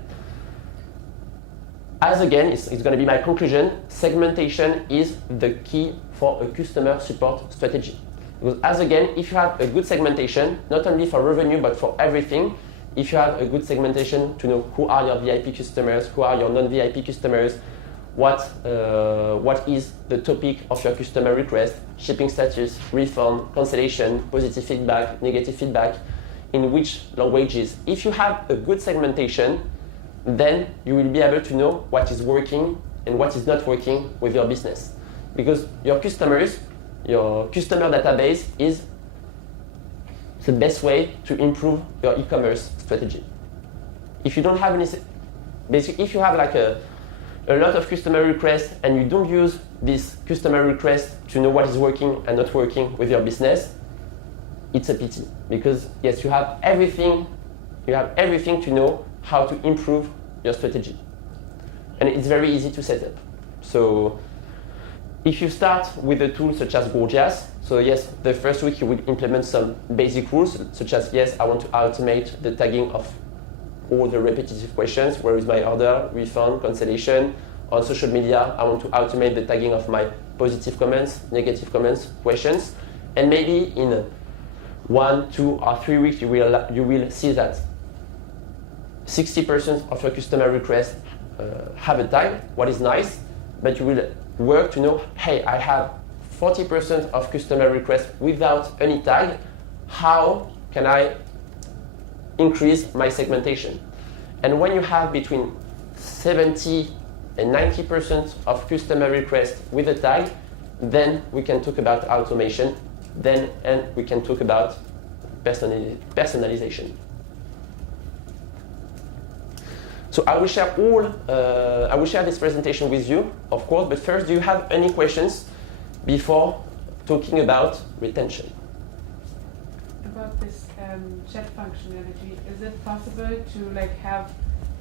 As again, it's going to be my conclusion, segmentation is the key for a customer support strategy. Because as again, if you have a good segmentation, not only for revenue, but for everything, if you have a good segmentation to know who are your VIP customers, who are your non-VIP customers, what is the topic of your customer request, shipping status, refund, cancellation, positive feedback, negative feedback, in which languages. If you have a good segmentation, then you will be able to know what is working and what is not working with your business. Because your customer database is the best way to improve your e-commerce strategy. If you don't have any, basically, if you have like a lot of customer requests and you don't use this customer request to know what is working and not working with your business, it's a pity. Because yes, you have everything to know how to improve your strategy. And it's very easy to set up. So if you start with a tool such as Gorgias, so yes, the first week you will implement some basic rules, such as, yes, I want to automate the tagging of all the repetitive questions, where is my order, refund, cancellation. On social media, I want to automate the tagging of my positive comments, negative comments, questions. And maybe in 1, 2, or 3 weeks, you will see that 60% of your customer requests have a tag, what is nice, but you will work to know, hey, I have 40% of customer requests without any tag. How can I increase my segmentation? And when you have between 70 and 90% of customer requests with a tag, then we can talk about automation, and we can talk about personalization. So I will share this presentation with you, of course, but first, do you have any questions before talking about retention? About this chat functionality, is it possible to have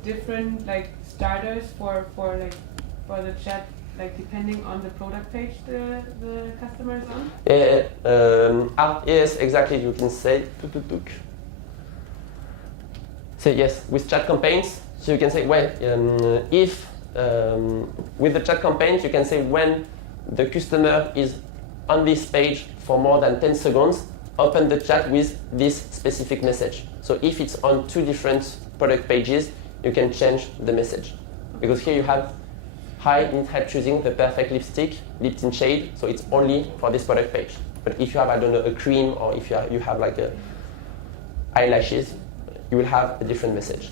different starters for the chat, depending on the product page the customer is on? Yes, exactly. You can say yes with chat campaigns. So you can say, well, if with the chat campaigns, you can say when the customer is on this page for more than 10 seconds, open the chat with this specific message. So if it's on 2 different product pages, you can change the message. Because here you have, hi, you need help choosing the perfect lipstick, lip tint shade, so it's only for this product page. But if you have, I don't know, a cream, or if you have like eyelashes, you will have a different message.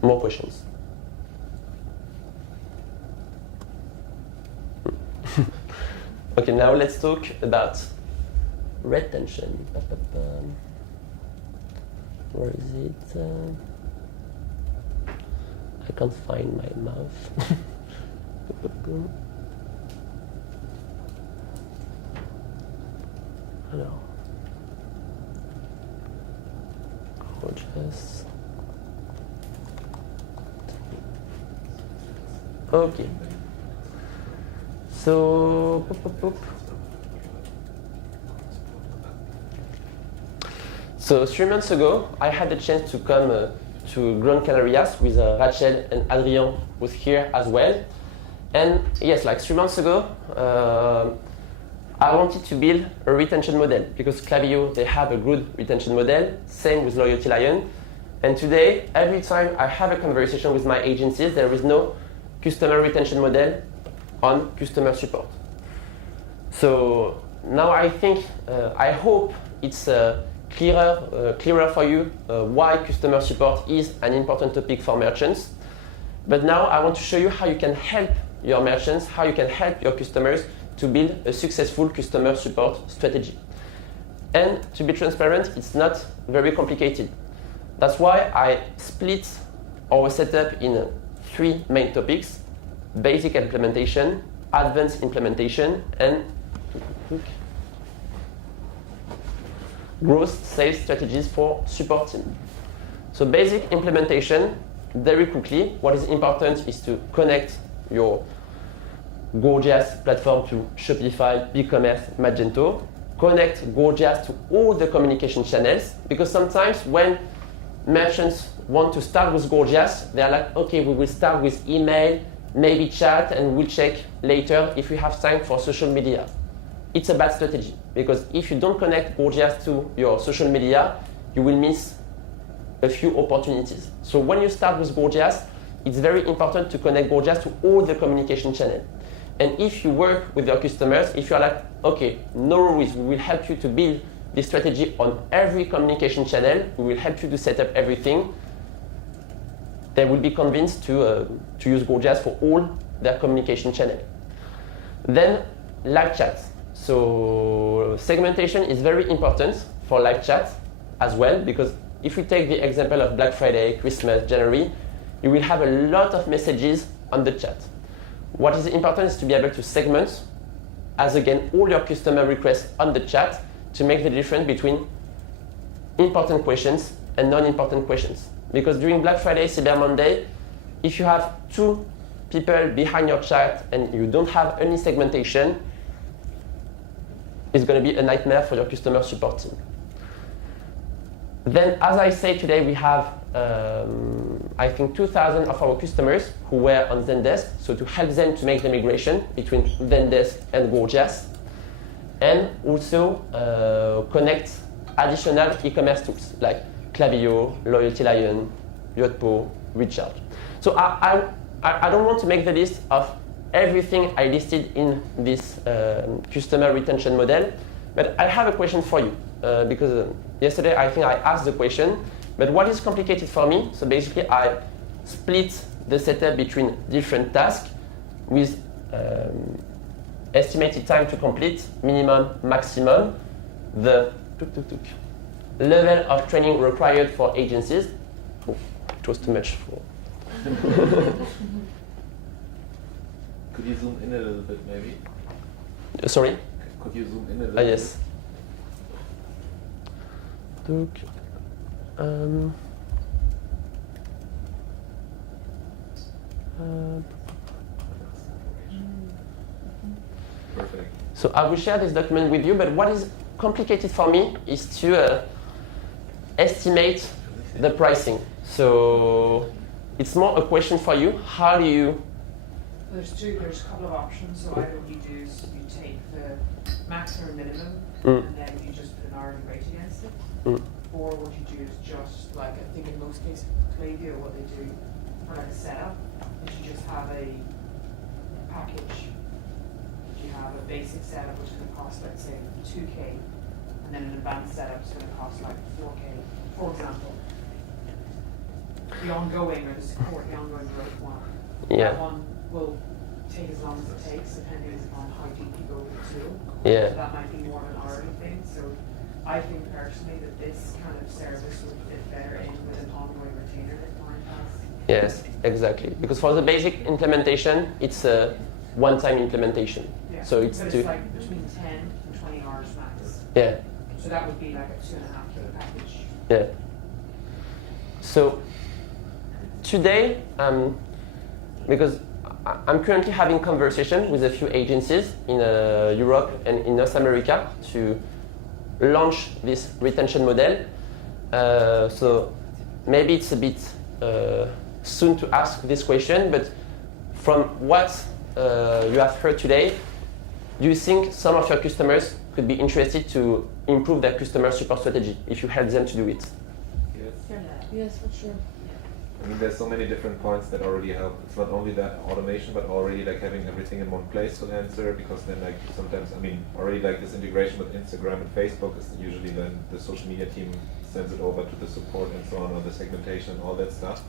More questions? Okay, now let's talk about retention. Where is it? I can't find my mouse. Hello. Gorgias. Okay. So, So 3 months ago, I had the chance to come to Gran Canarias with Rachel and Adrien was here as well. And yes, like 3 months ago, I wanted to build a retention model because Klaviyo, they have a good retention model, same with Loyalty Lion. And today, every time I have a conversation with my agencies, there is no customer retention model on customer support. So now I think, I hope it's clearer for you why customer support is an important topic for merchants. But now I want to show you how you can help your merchants, how you can help your customers to build a successful customer support strategy. And to be transparent, it's not very complicated. That's why I split our setup in 3 main topics: basic implementation, advanced implementation, and growth sales strategies for support team. So basic implementation, very quickly, what is important is to connect your Gorgias platform to Shopify, BigCommerce, Magento. Connect Gorgias to all the communication channels, because sometimes when merchants want to start with Gorgias, they're like, okay, we will start with email, maybe chat, and we'll check later if we have time for social media. It's a bad strategy, because if you don't connect Gorgias to your social media, you will miss a few opportunities. So when you start with Gorgias, it's very important to connect Gorgias to all the communication channels. And if you work with your customers, if you're like, okay, no worries, we will help you to build this strategy on every communication channel, we will help you to set up everything, they will be convinced to use Gorgias for all their communication channels. Then live chat. So segmentation is very important for live chat as well, because if we take the example of Black Friday, Christmas, January, you will have a lot of messages on the chat. What is important is to be able to segment, as again, all your customer requests on the chat to make the difference between important questions and non-important questions. Because during Black Friday, Cyber Monday, if you have 2 people behind your chat and you don't have any segmentation, it's going to be a nightmare for your customer support team. Then, as I say today, we have, I think, 2,000 of our customers who were on Zendesk, so to help them to make the migration between Zendesk and Gorgias, and also connect additional e-commerce tools like Klaviyo, Loyalty Lion, Yotpo, Recharge. So I don't want to make the list of everything I listed in this customer retention model, but I have a question for you, because yesterday I think I asked the question, but what is complicated for me? So basically I split the setup between different tasks with estimated time to complete, minimum, maximum, the level of training required for agencies. Oh, it was too much for... Could you zoom in a little bit, maybe? Sorry? Could you zoom in a little Yes. Perfect. So I will share this document with you, but what is complicated for me is to estimate the pricing. So it's more a question for you. How do you... There's a couple of options. So either what you do is you take the maximum or minimum, Mm. and then you just put an hourly rate against it. Mm. Or what you do is just, like I think in most cases, Klaviyo, what they do for like a setup is you just have a package. You have a basic setup which is going to cost, let's say, 2K, and then an advanced setup is going to cost like 4K, for example. The ongoing or the support, the ongoing growth one. Yeah. That one will take as long as it takes, depending on how deep you go with the tool. Yeah. So that might be more of an hourly thing. So I think personally that this kind of service would fit better in with an ongoing retainer that client has. Yes, exactly. Because for the basic implementation, it's a one-time implementation. Yeah. So it's but to... it's like between 10 and 20 hours max. Yeah. So that would be like a 2.5 kilo package. Yeah. So today, because I'm currently having conversation with a few agencies in Europe and in North America to launch this retention model. So maybe it's a bit soon to ask this question, but from what you have heard today, do you think some of your customers could be interested to improve their customer support strategy if you help them to do it? Yes. Yes, for sure. I mean, there's so many different points that already help. It's not only that automation, but already like having everything in one place to answer, because then like sometimes, I mean, already like this integration with Instagram and Facebook is usually then the social media team sends it over to the support and so on, or the segmentation and all that stuff.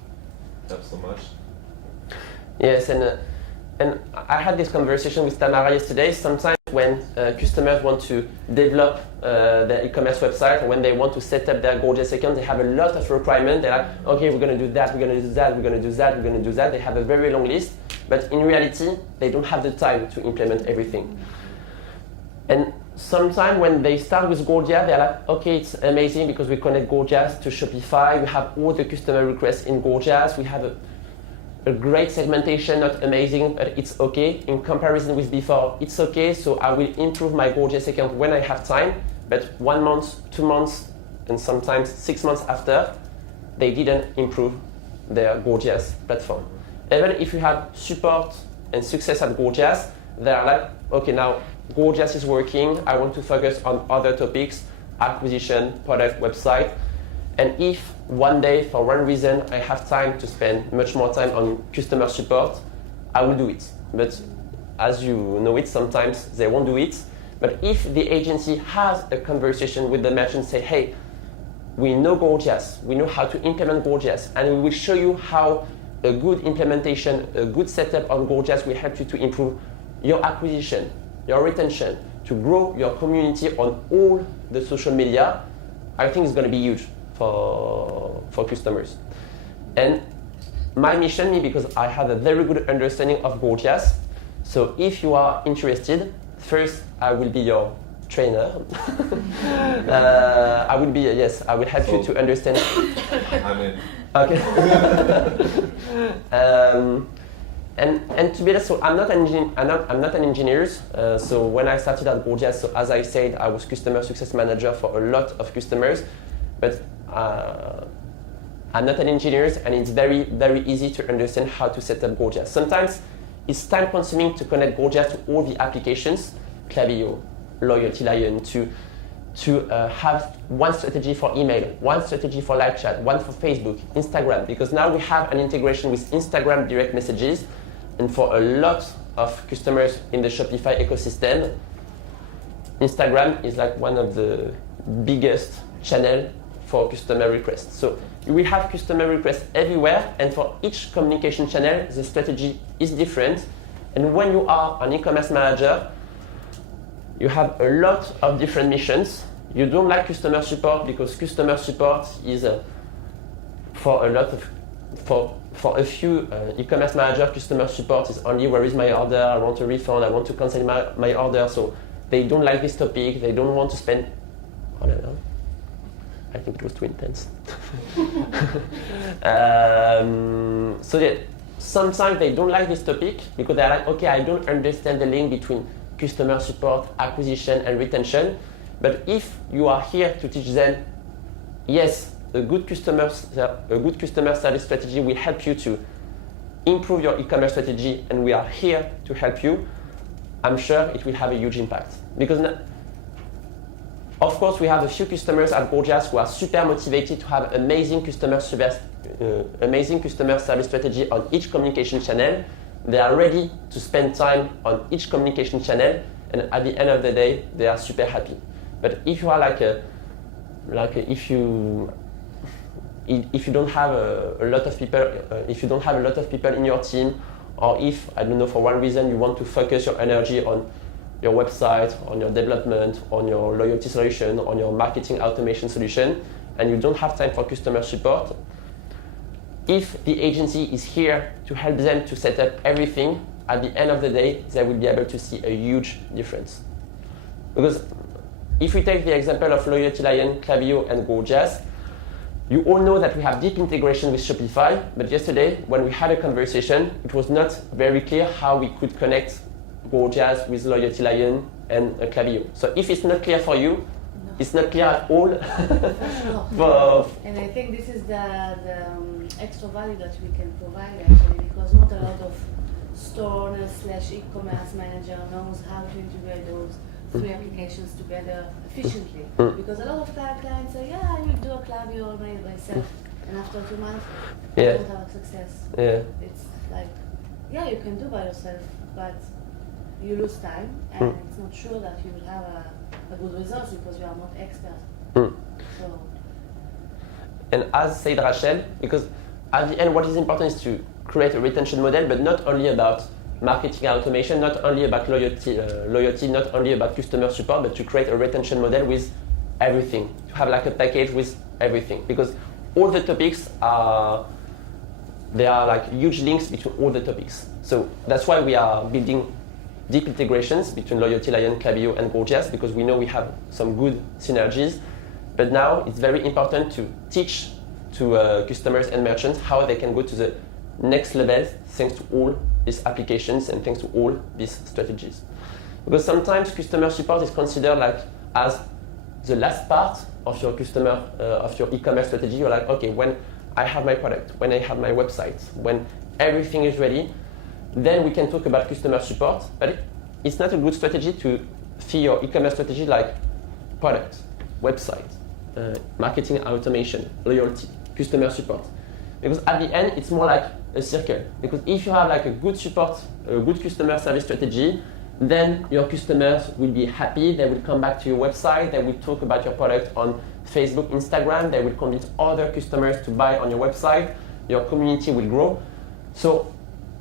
Helps so much. Yes, and I had this conversation with Tamara yesterday. Sometimes when customers want to develop their e-commerce website, or when they want to set up their Gorgias account, they have a lot of requirements. They're like, okay, we're going to do that, we're going to do that, we're going to do that, we're going to do that. They have a very long list, but in reality, they don't have the time to implement everything. And sometimes when they start with Gorgias, they're like, okay, it's amazing because we connect Gorgias to Shopify. We have all the customer requests in Gorgias. We have a great segmentation, not amazing, but it's okay. In comparison with before, it's okay, so I will improve my Gorgias account when I have time, but 1 month, 2 months, and sometimes 6 months after, they didn't improve their Gorgias platform. Even if you have support and success at Gorgias, they are like, okay, now Gorgias is working, I want to focus on other topics, acquisition, product, website, and if one day, for one reason, I have time to spend much more time on customer support, I will do it. But as you know it, sometimes they won't do it. But if the agency has a conversation with the merchant, say, hey, we know Gorgias, we know how to implement Gorgias, and we will show you how a good implementation, a good setup on Gorgias will help you to improve your acquisition, your retention, to grow your community on all the social media, I think it's going to be huge for customers. And my mission, because I have a very good understanding of Gorgias, so if you are interested, first I will be your trainer. I will be, yes, I will help you to understand. I'm in. Okay. And to be honest, so I'm not an engineer. So when I started at Gorgias, so as I said, I was customer success manager for a lot of customers, but I'm not an engineer, and it's very, very easy to understand how to set up Gorgias. Sometimes it's time consuming to connect Gorgias to all the applications, Klaviyo, Loyalty Lion, to have one strategy for email, one strategy for live chat, one for Facebook, Instagram, because now we have an integration with Instagram direct messages, and for a lot of customers in the Shopify ecosystem, Instagram is like one of the biggest channels for customer requests. So you will have customer requests everywhere, and for each communication channel, the strategy is different. And when you are an e-commerce manager, you have a lot of different missions. You don't like customer support because customer support is for a few e-commerce manager, customer support is only where is my order, I want a refund, I want to cancel my order. So they don't like this topic, they don't want to spend, I don't know, I think it was too intense. So that sometimes they don't like this topic because they're like, okay, I don't understand the link between customer support, acquisition, and retention. But if you are here to teach them, yes, a good customer service strategy will help you to improve your e-commerce strategy, and we are here to help you, I'm sure it will have a huge impact. Because of course, we have a few customers at Gorgias who are super motivated to have amazing customer service strategy on each communication channel. They are ready to spend time on each communication channel, and at the end of the day, they are super happy. But if you are if you don't have a lot of people, in your team, or if, I don't know, for one reason you want to focus your energy on your website, on your development, on your loyalty solution, on your marketing automation solution, and you don't have time for customer support, if the agency is here to help them to set up everything, at the end of the day, they will be able to see a huge difference. Because if we take the example of Loyalty Lion, Klaviyo, and Gorgias, you all know that we have deep integration with Shopify, but yesterday, when we had a conversation, it was not very clear how we could connect Gorgias with Loyalty Lion and Klaviyo. So if it's not clear for you, it's not clear at all. And I think this is the extra value that we can provide, actually, because not a lot of store / e-commerce manager knows how to integrate those three applications together efficiently. Because a lot of clients say, yeah, I will do a Klaviyo made myself, and after 2 months, I don't have success. It's like, yeah, you can do by yourself, but you lose time, and it's not sure that you will have a good result because you are not expert. So. And as said Rachel, because at the end what is important is to create a retention model, but not only about marketing automation, not only about loyalty, not only about customer support, but to create a retention model with everything, to have like a package with everything, because all the topics there are like huge links between all the topics. So that's why we are building deep integrations between Loyalty Lion, Klaviyo, and Gorgias, because we know we have some good synergies. But now it's very important to teach to customers and merchants how they can go to the next level thanks to all these applications and thanks to all these strategies. Because sometimes customer support is considered like as the last part of your of your e-commerce strategy. You're like, okay, when I have my product, when I have my website, when everything is ready, then we can talk about customer support. But it's not a good strategy to see your e-commerce strategy like product, website, marketing automation, loyalty, customer support. Because at the end, it's more like a circle. Because if you have like a good support, a good customer service strategy, then your customers will be happy, they will come back to your website, they will talk about your product on Facebook, Instagram, they will convince other customers to buy on your website, your community will grow. So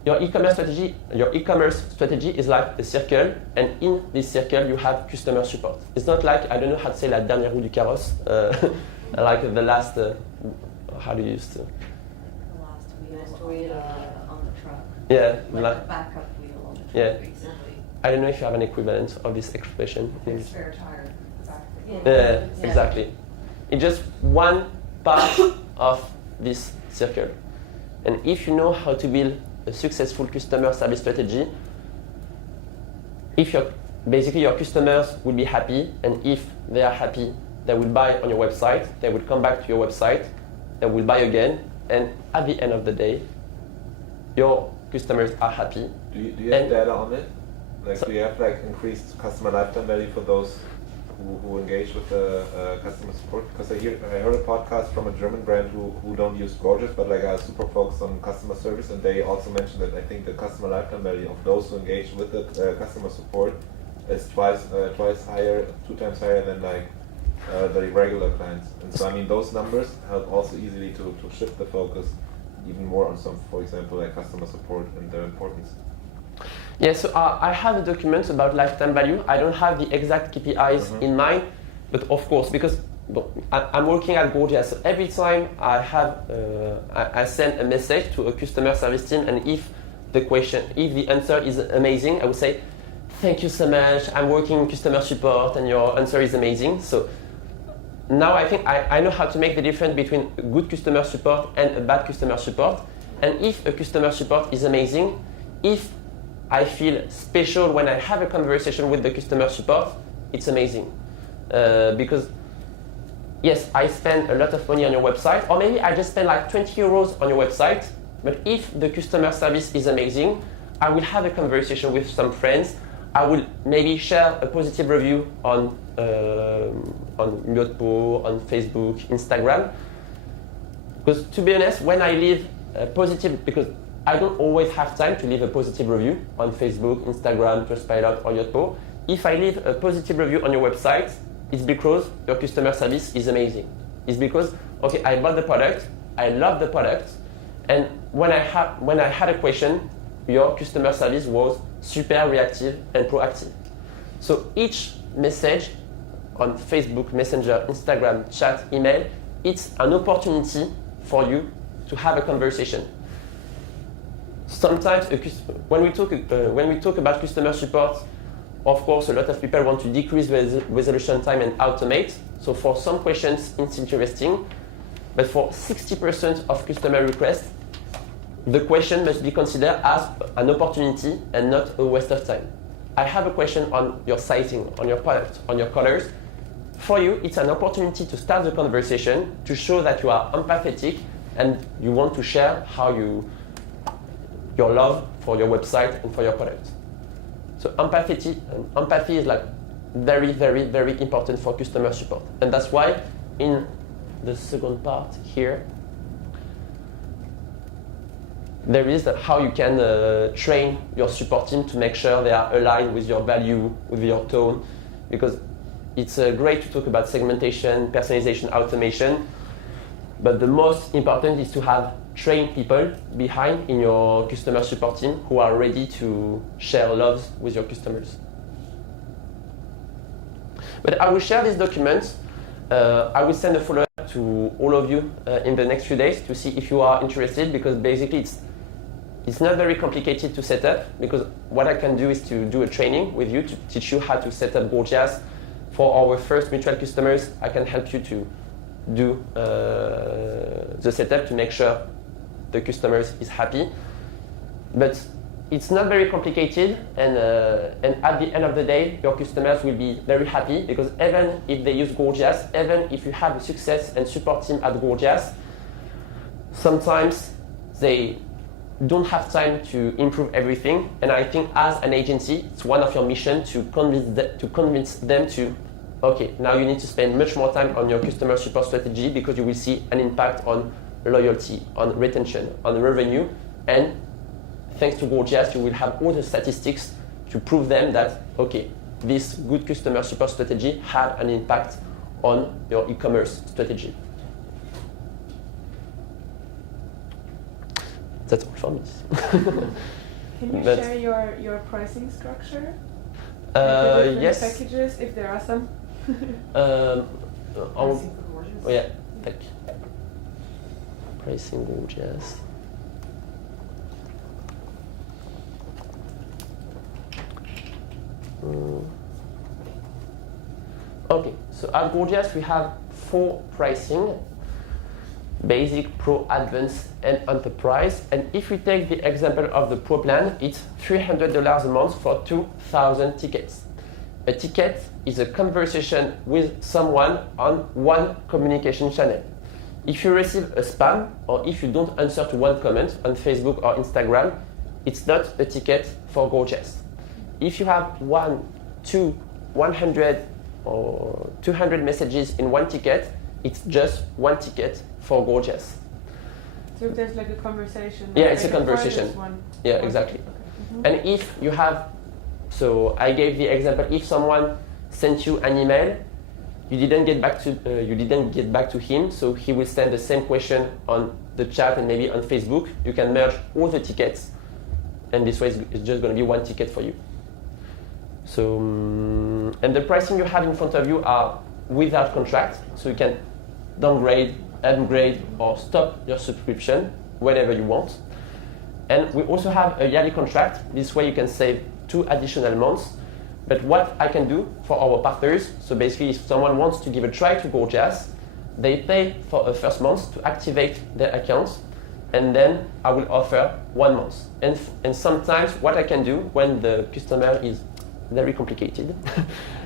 your e-commerce strategy is like a circle, and in this circle you have customer support. It's not like, I don't know how to say la dernière roue du carrosse, like the last, how do you use to? The last wheel on the truck. Yeah, like a backup wheel on the truck, yeah. basically. I don't know if you have an equivalent of this expression. The spare tire, the back of it. Yeah, exactly. It's just one part of this circle. And if you know how to build a successful customer service strategy, if basically your customers will be happy, and if they are happy, they will buy on your website, they will come back to your website, they will buy again, and at the end of the day, your customers are happy. Do you have data on it? Like, do you have like increased customer lifetime value for those who engage with the customer support? Because I heard a podcast from a German brand who don't use Gorgias, but like are super focused on customer service, and they also mentioned that I think the customer lifetime value of those who engage with the customer support is twice higher, 2 times higher than like the regular clients. And so I mean those numbers help also easily to shift the focus even more on some, for example, like customer support and their importance. Yeah, so I have a document about lifetime value. I don't have the exact KPIs in mind, but of course, because I'm working at Gorgias, so every time I send a message to a customer service team, and if the answer is amazing, I would say, thank you so much, I'm working in customer support and your answer is amazing. So now I think I know how to make the difference between good customer support and a bad customer support. And if a customer support is amazing, if I feel special when I have a conversation with the customer support, it's amazing. Because yes, I spend a lot of money on your website, or maybe I just spend like 20 euros on your website, but if the customer service is amazing, I will have a conversation with some friends, I will maybe share a positive review on Yotpo, on Facebook, Instagram. Because to be honest, when I leave a positive, because I don't always have time to leave a positive review on Facebook, Instagram, Trustpilot, or Yotpo. If I leave a positive review on your website, it's because your customer service is amazing. It's because, okay, I bought the product, I love the product, and when I had a question, your customer service was super reactive and proactive. So each message on Facebook, Messenger, Instagram, chat, email, it's an opportunity for you to have a conversation. Sometimes when we talk about customer support, of course, a lot of people want to decrease resolution time and automate. So for some questions, it's interesting. But for 60% of customer requests, the question must be considered as an opportunity and not a waste of time. I have a question on your sizing, on your product, on your colors. For you, it's an opportunity to start the conversation, to show that you are empathetic and you want to share how you your love for your website and for your product. So empathy is like very, very, very important for customer support. And that's why in the second part here, there is how you can train your support team to make sure they are aligned with your value, with your tone, because it's great to talk about segmentation, personalization, automation, but the most important is to have trained people behind in your customer support team who are ready to share loves with your customers. But I will share this document. I will send a follow-up to all of you in the next few days to see if you are interested, because basically it's not very complicated to set up, because what I can do is to do a training with you to teach you how to set up Gorgias. For our first mutual customers, I can help you to do the setup to make sure the customers is happy. But it's not very complicated, and at the end of the day, your customers will be very happy, because even if they use Gorgias, even if you have a success and support team at Gorgias, sometimes they don't have time to improve everything. And I think as an agency, it's one of your mission to convince them to, okay, now you need to spend much more time on your customer support strategy, because you will see an impact on loyalty, on retention, on revenue, and thanks to Gorgias, you will have all the statistics to prove them that, okay, this good customer support strategy had an impact on your e-commerce strategy. That's all for me. Can you share your pricing structure? The different Yes. packages, if there are some. Pricing for Gorgias? Oh yeah, tack. Pricing Gorgias. Okay, so at Gorgias we have 4 pricing: Basic, Pro, Advanced, and Enterprise. And if we take the example of the Pro plan, it's $300 a month for 2,000 tickets. A ticket is a conversation with someone on one communication channel. If you receive a spam, or if you don't answer to one comment on Facebook or Instagram, it's not a ticket for Gorgias. If you have 100 or 200 messages in one ticket, it's just one ticket for Gorgias. So if there's like a conversation. Yeah, like it's a conversation. Yeah, exactly. Mm-hmm. And if you have, so I gave the example, if someone sent you an email, you didn't get back to him, so he will send the same question on the chat and maybe on Facebook. You can merge all the tickets, and this way it's just going to be one ticket for you. So, and the pricing you have in front of you are without contract, so you can downgrade, upgrade, or stop your subscription whenever you want. And we also have a yearly contract. This way you can save 2 additional months. But what I can do for our partners, so basically if someone wants to give a try to Gorgias, they pay for a first month to activate their accounts, and then I will offer 1 month. And sometimes what I can do when the customer is very complicated,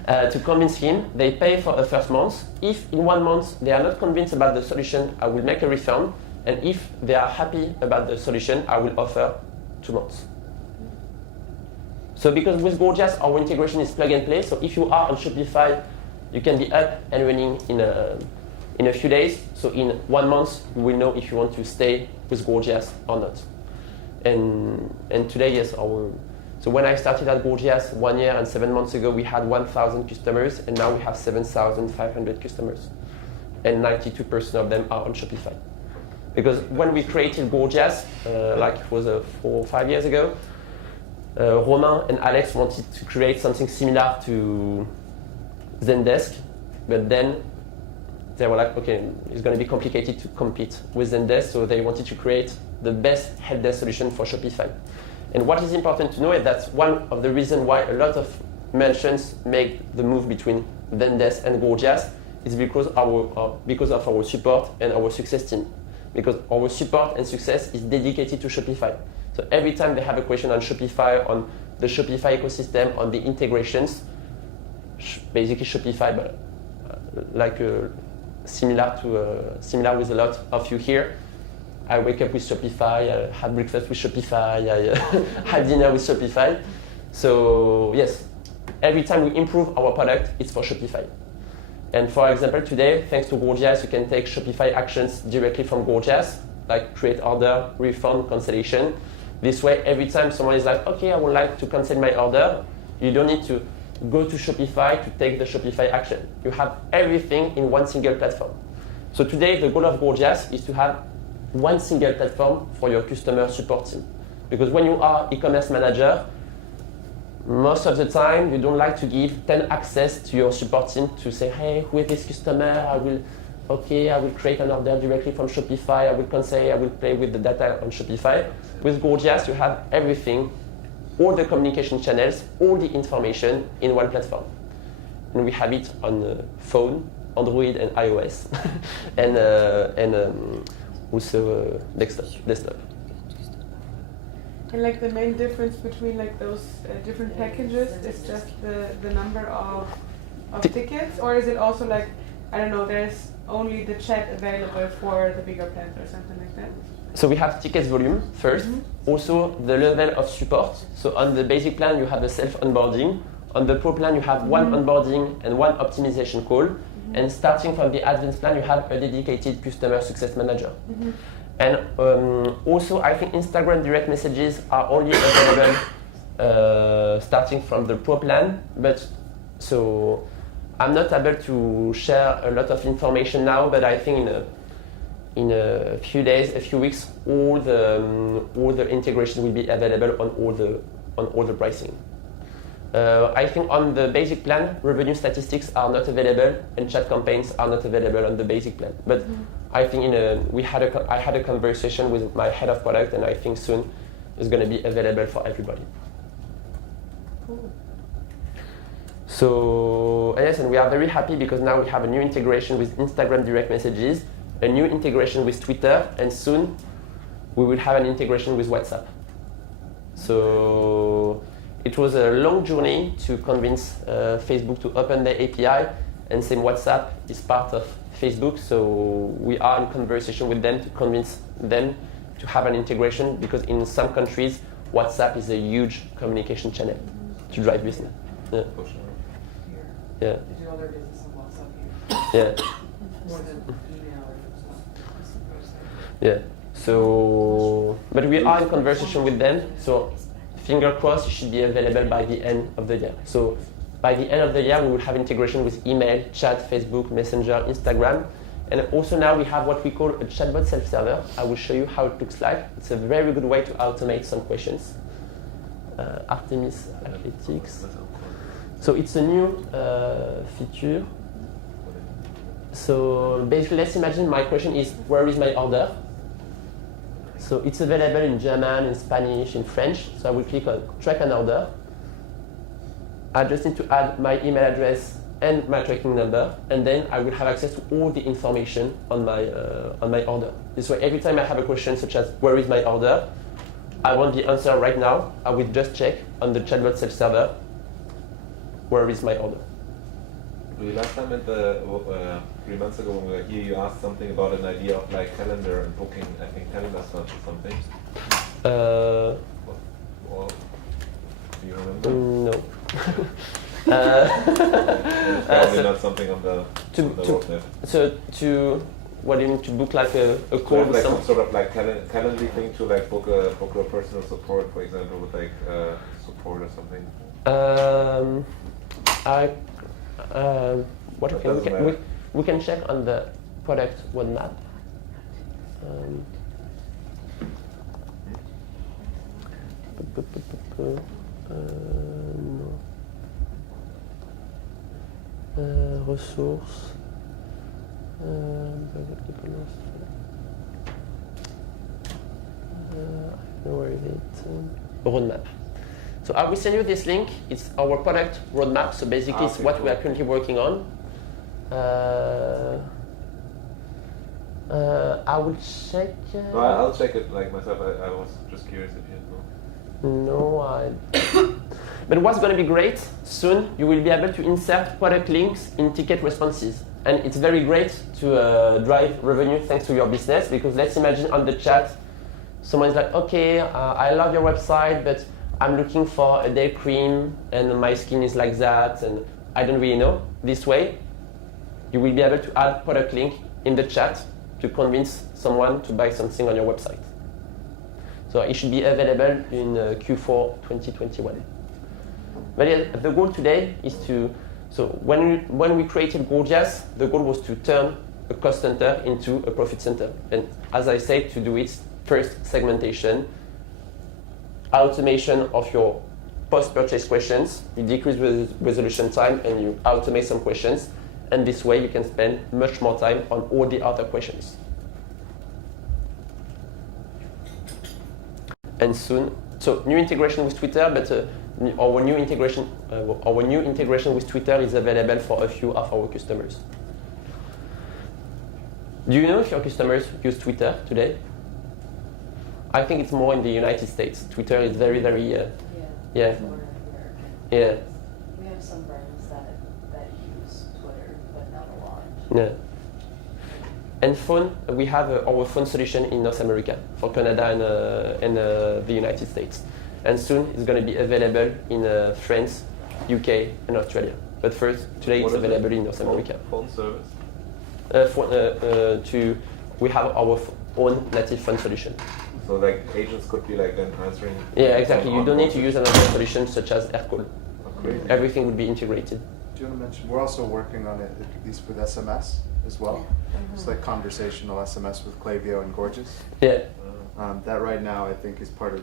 to convince him, they pay for the first month. If in 1 month they are not convinced about the solution, I will make a refund. And if they are happy about the solution, I will offer 2 months. So because with Gorgias, our integration is plug and play. So if you are on Shopify, you can be up and running in a few days. So in 1 month, you will know if you want to stay with Gorgias or not. And today, yes, so when I started at Gorgias 1 year and 7 months ago, we had 1,000 customers, and now we have 7,500 customers. And 92% of them are on Shopify. Because when we created Gorgias, like it was 4 or 5 years ago, Romain and Alex wanted to create something similar to Zendesk, but then they were like, okay, it's going to be complicated to compete with Zendesk, so they wanted to create the best help desk solution for Shopify. And what is important to know is that one of the reasons why a lot of merchants make the move between Zendesk and Gorgias is because of our support and our success team. Because our support and success is dedicated to Shopify. So every time they have a question on Shopify, on the Shopify ecosystem, on the integrations, basically Shopify, but similar with a lot of you here, I wake up with Shopify, I had breakfast with Shopify, I had dinner with Shopify. So yes, every time we improve our product, it's for Shopify. And for example, today, thanks to Gorgias, you can take Shopify actions directly from Gorgias, like create order, refund, cancellation. This way, every time someone is like, okay, I would like to cancel my order, you don't need to go to Shopify to take the Shopify action. You have everything in one single platform. So today, the goal of Gorgias is to have one single platform for your customer support team. Because when you are e-commerce manager, most of the time, you don't like to give 10 access to your support team to say, hey, who is this customer? I will create an order directly from Shopify. I will cancel, I will play with the data on Shopify. With Gorgias, you have everything, all the communication channels, all the information in one platform. And we have it on phone, Android and iOS, and also desktop. And like the main difference between like those different packages is just the number of tickets, or is it also like, I don't know, there's only the chat available for the bigger plans or something like that? So we have tickets volume first, also the level of support. So on the basic plan you have a self-onboarding. On the pro plan you have one onboarding and one optimization call. And starting from the advanced plan you have a dedicated customer success manager. And also, I think Instagram direct messages are only available starting from the pro plan. But so I'm not able to share a lot of information now. But I think in a few days, a few weeks, all the integration will be available on all the pricing. I think on the basic plan, revenue statistics are not available and chat campaigns are not available on the basic plan. But I think I had a conversation with my head of product, and I think soon it's going to be available for everybody. Cool. So yes, and we are very happy because now we have a new integration with Instagram direct messages, a new integration with Twitter, and soon we will have an integration with WhatsApp. So it was a long journey to convince Facebook to open the API, and same WhatsApp is part of Facebook, so we are in conversation with them to convince them to have an integration, because in some countries WhatsApp is a huge communication channel to drive business. Yeah. For sure. Yeah. They do all their business on WhatsApp here. Yeah. More than email or something. Yeah. So, but we are in conversation with them. So, finger crossed, it should be available by the end of the year. So, by the end of the year, we will have integration with email, chat, Facebook, Messenger, Instagram. And also now we have what we call a chatbot self-server. I will show you how it looks like. It's a very good way to automate some questions. Artemis Athletics. So it's a new feature. So basically, let's imagine my question is, where is my order? So it's available in German, in Spanish, in French. So I will click on track an order. I just need to add my email address and my tracking number, and then I will have access to all the information on my order. This way, every time I have a question such as where is my order, I want the answer right now. I will just check on the chatbot self-server where is my order. Last time at the 3 months ago when we were here, you asked something about an idea of like calendar and booking. I think calendar slots or something. Or do you remember? No. Probably not something on the roadmap. So what do you need to book, like a call with like some sort of like calendar thing to like book a personal support, for example, with like support or something. We can check on the product roadmap. Ressources. Where is it? Roadmap. So I will send you this link. It's our product roadmap. So basically, it's what we are currently working on. I will check. No, I'll check it like myself. I was just curious if you know. No, But what's going to be great soon, you will be able to insert product links in ticket responses. And it's very great to drive revenue thanks to your business, because let's imagine on the chat, someone's like, okay, I love your website, but I'm looking for a day cream and my skin is like that and I don't really know. This way, you will be able to add product link in the chat to convince someone to buy something on your website. So it should be available in Q4 2021. But yeah, the goal today is to, so when we created Gorgias, the goal was to turn a cost center into a profit center. And as I said, to do it, first segmentation, automation of your post-purchase questions, you decrease resolution time and you automate some questions, and this way you can spend much more time on all the other questions. And soon, so new integration with Twitter, but our new integration with Twitter is available for a few of our customers. Do you know if your customers use Twitter today? I think it's more in the United States. Twitter is very, very, yeah. More American. Yeah. We have some brands that use Twitter, but not a lot. Yeah. And phone, we have our phone solution in North America for Canada and the United States. And soon it's going to be available in France, UK, and Australia. But first, today it's available in North America. Phone service? We have our own native phone solution. So like agents could be like then answering. Yeah, exactly. You don't need to use another solution such as AirCall. Okay. Everything would be integrated. Do you want to mention, we're also working on it, at least with SMS as well. It's like conversational SMS with Klaviyo and Gorgias. Yeah. That right now I think is part of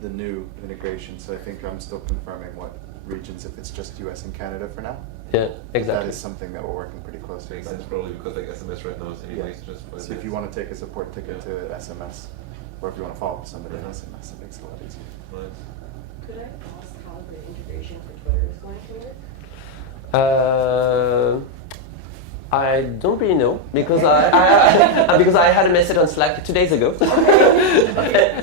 the new integration, so I think I'm still confirming what regions, if it's just US and Canada for now. Yeah, exactly. That is something that we're working pretty closely Makes with. sense probably because like SMS right now is anyways just for So if you want to take a support ticket to SMS, or if you want to follow up with somebody on SMS, it makes it a lot easier. Nice. Could I ask how the integration for Twitter is going to work? I don't really know because I had a message on Slack 2 days ago,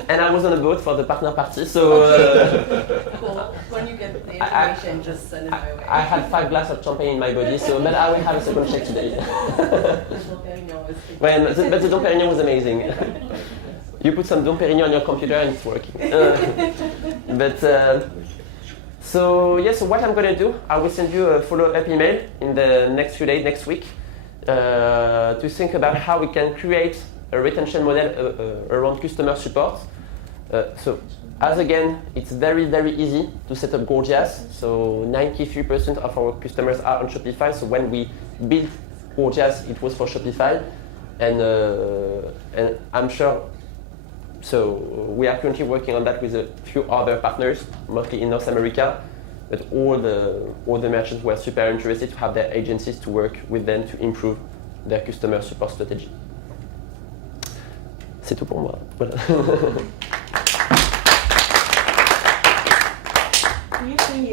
and I was on a boat for the partner party. So Cool. When you get the information, just send it my way. I had 5 glasses of champagne in my body, so but I will have a second check today. But the Dom Perignon was amazing. You put some Dom Perignon on your computer and it's working. So what I'm going to do, I will send you a follow-up email in the next few days, next week, to think about how we can create a retention model around customer support. So as again, it's very, very easy to set up Gorgias. So 93% of our customers are on Shopify. So when we built Gorgias, it was for Shopify. And I'm sure, so we are currently working on that with a few other partners, mostly in North America. But all the merchants were super interested to have their agencies to work with them to improve their customer support strategy. C'est tout pour moi. Voilà. Do you think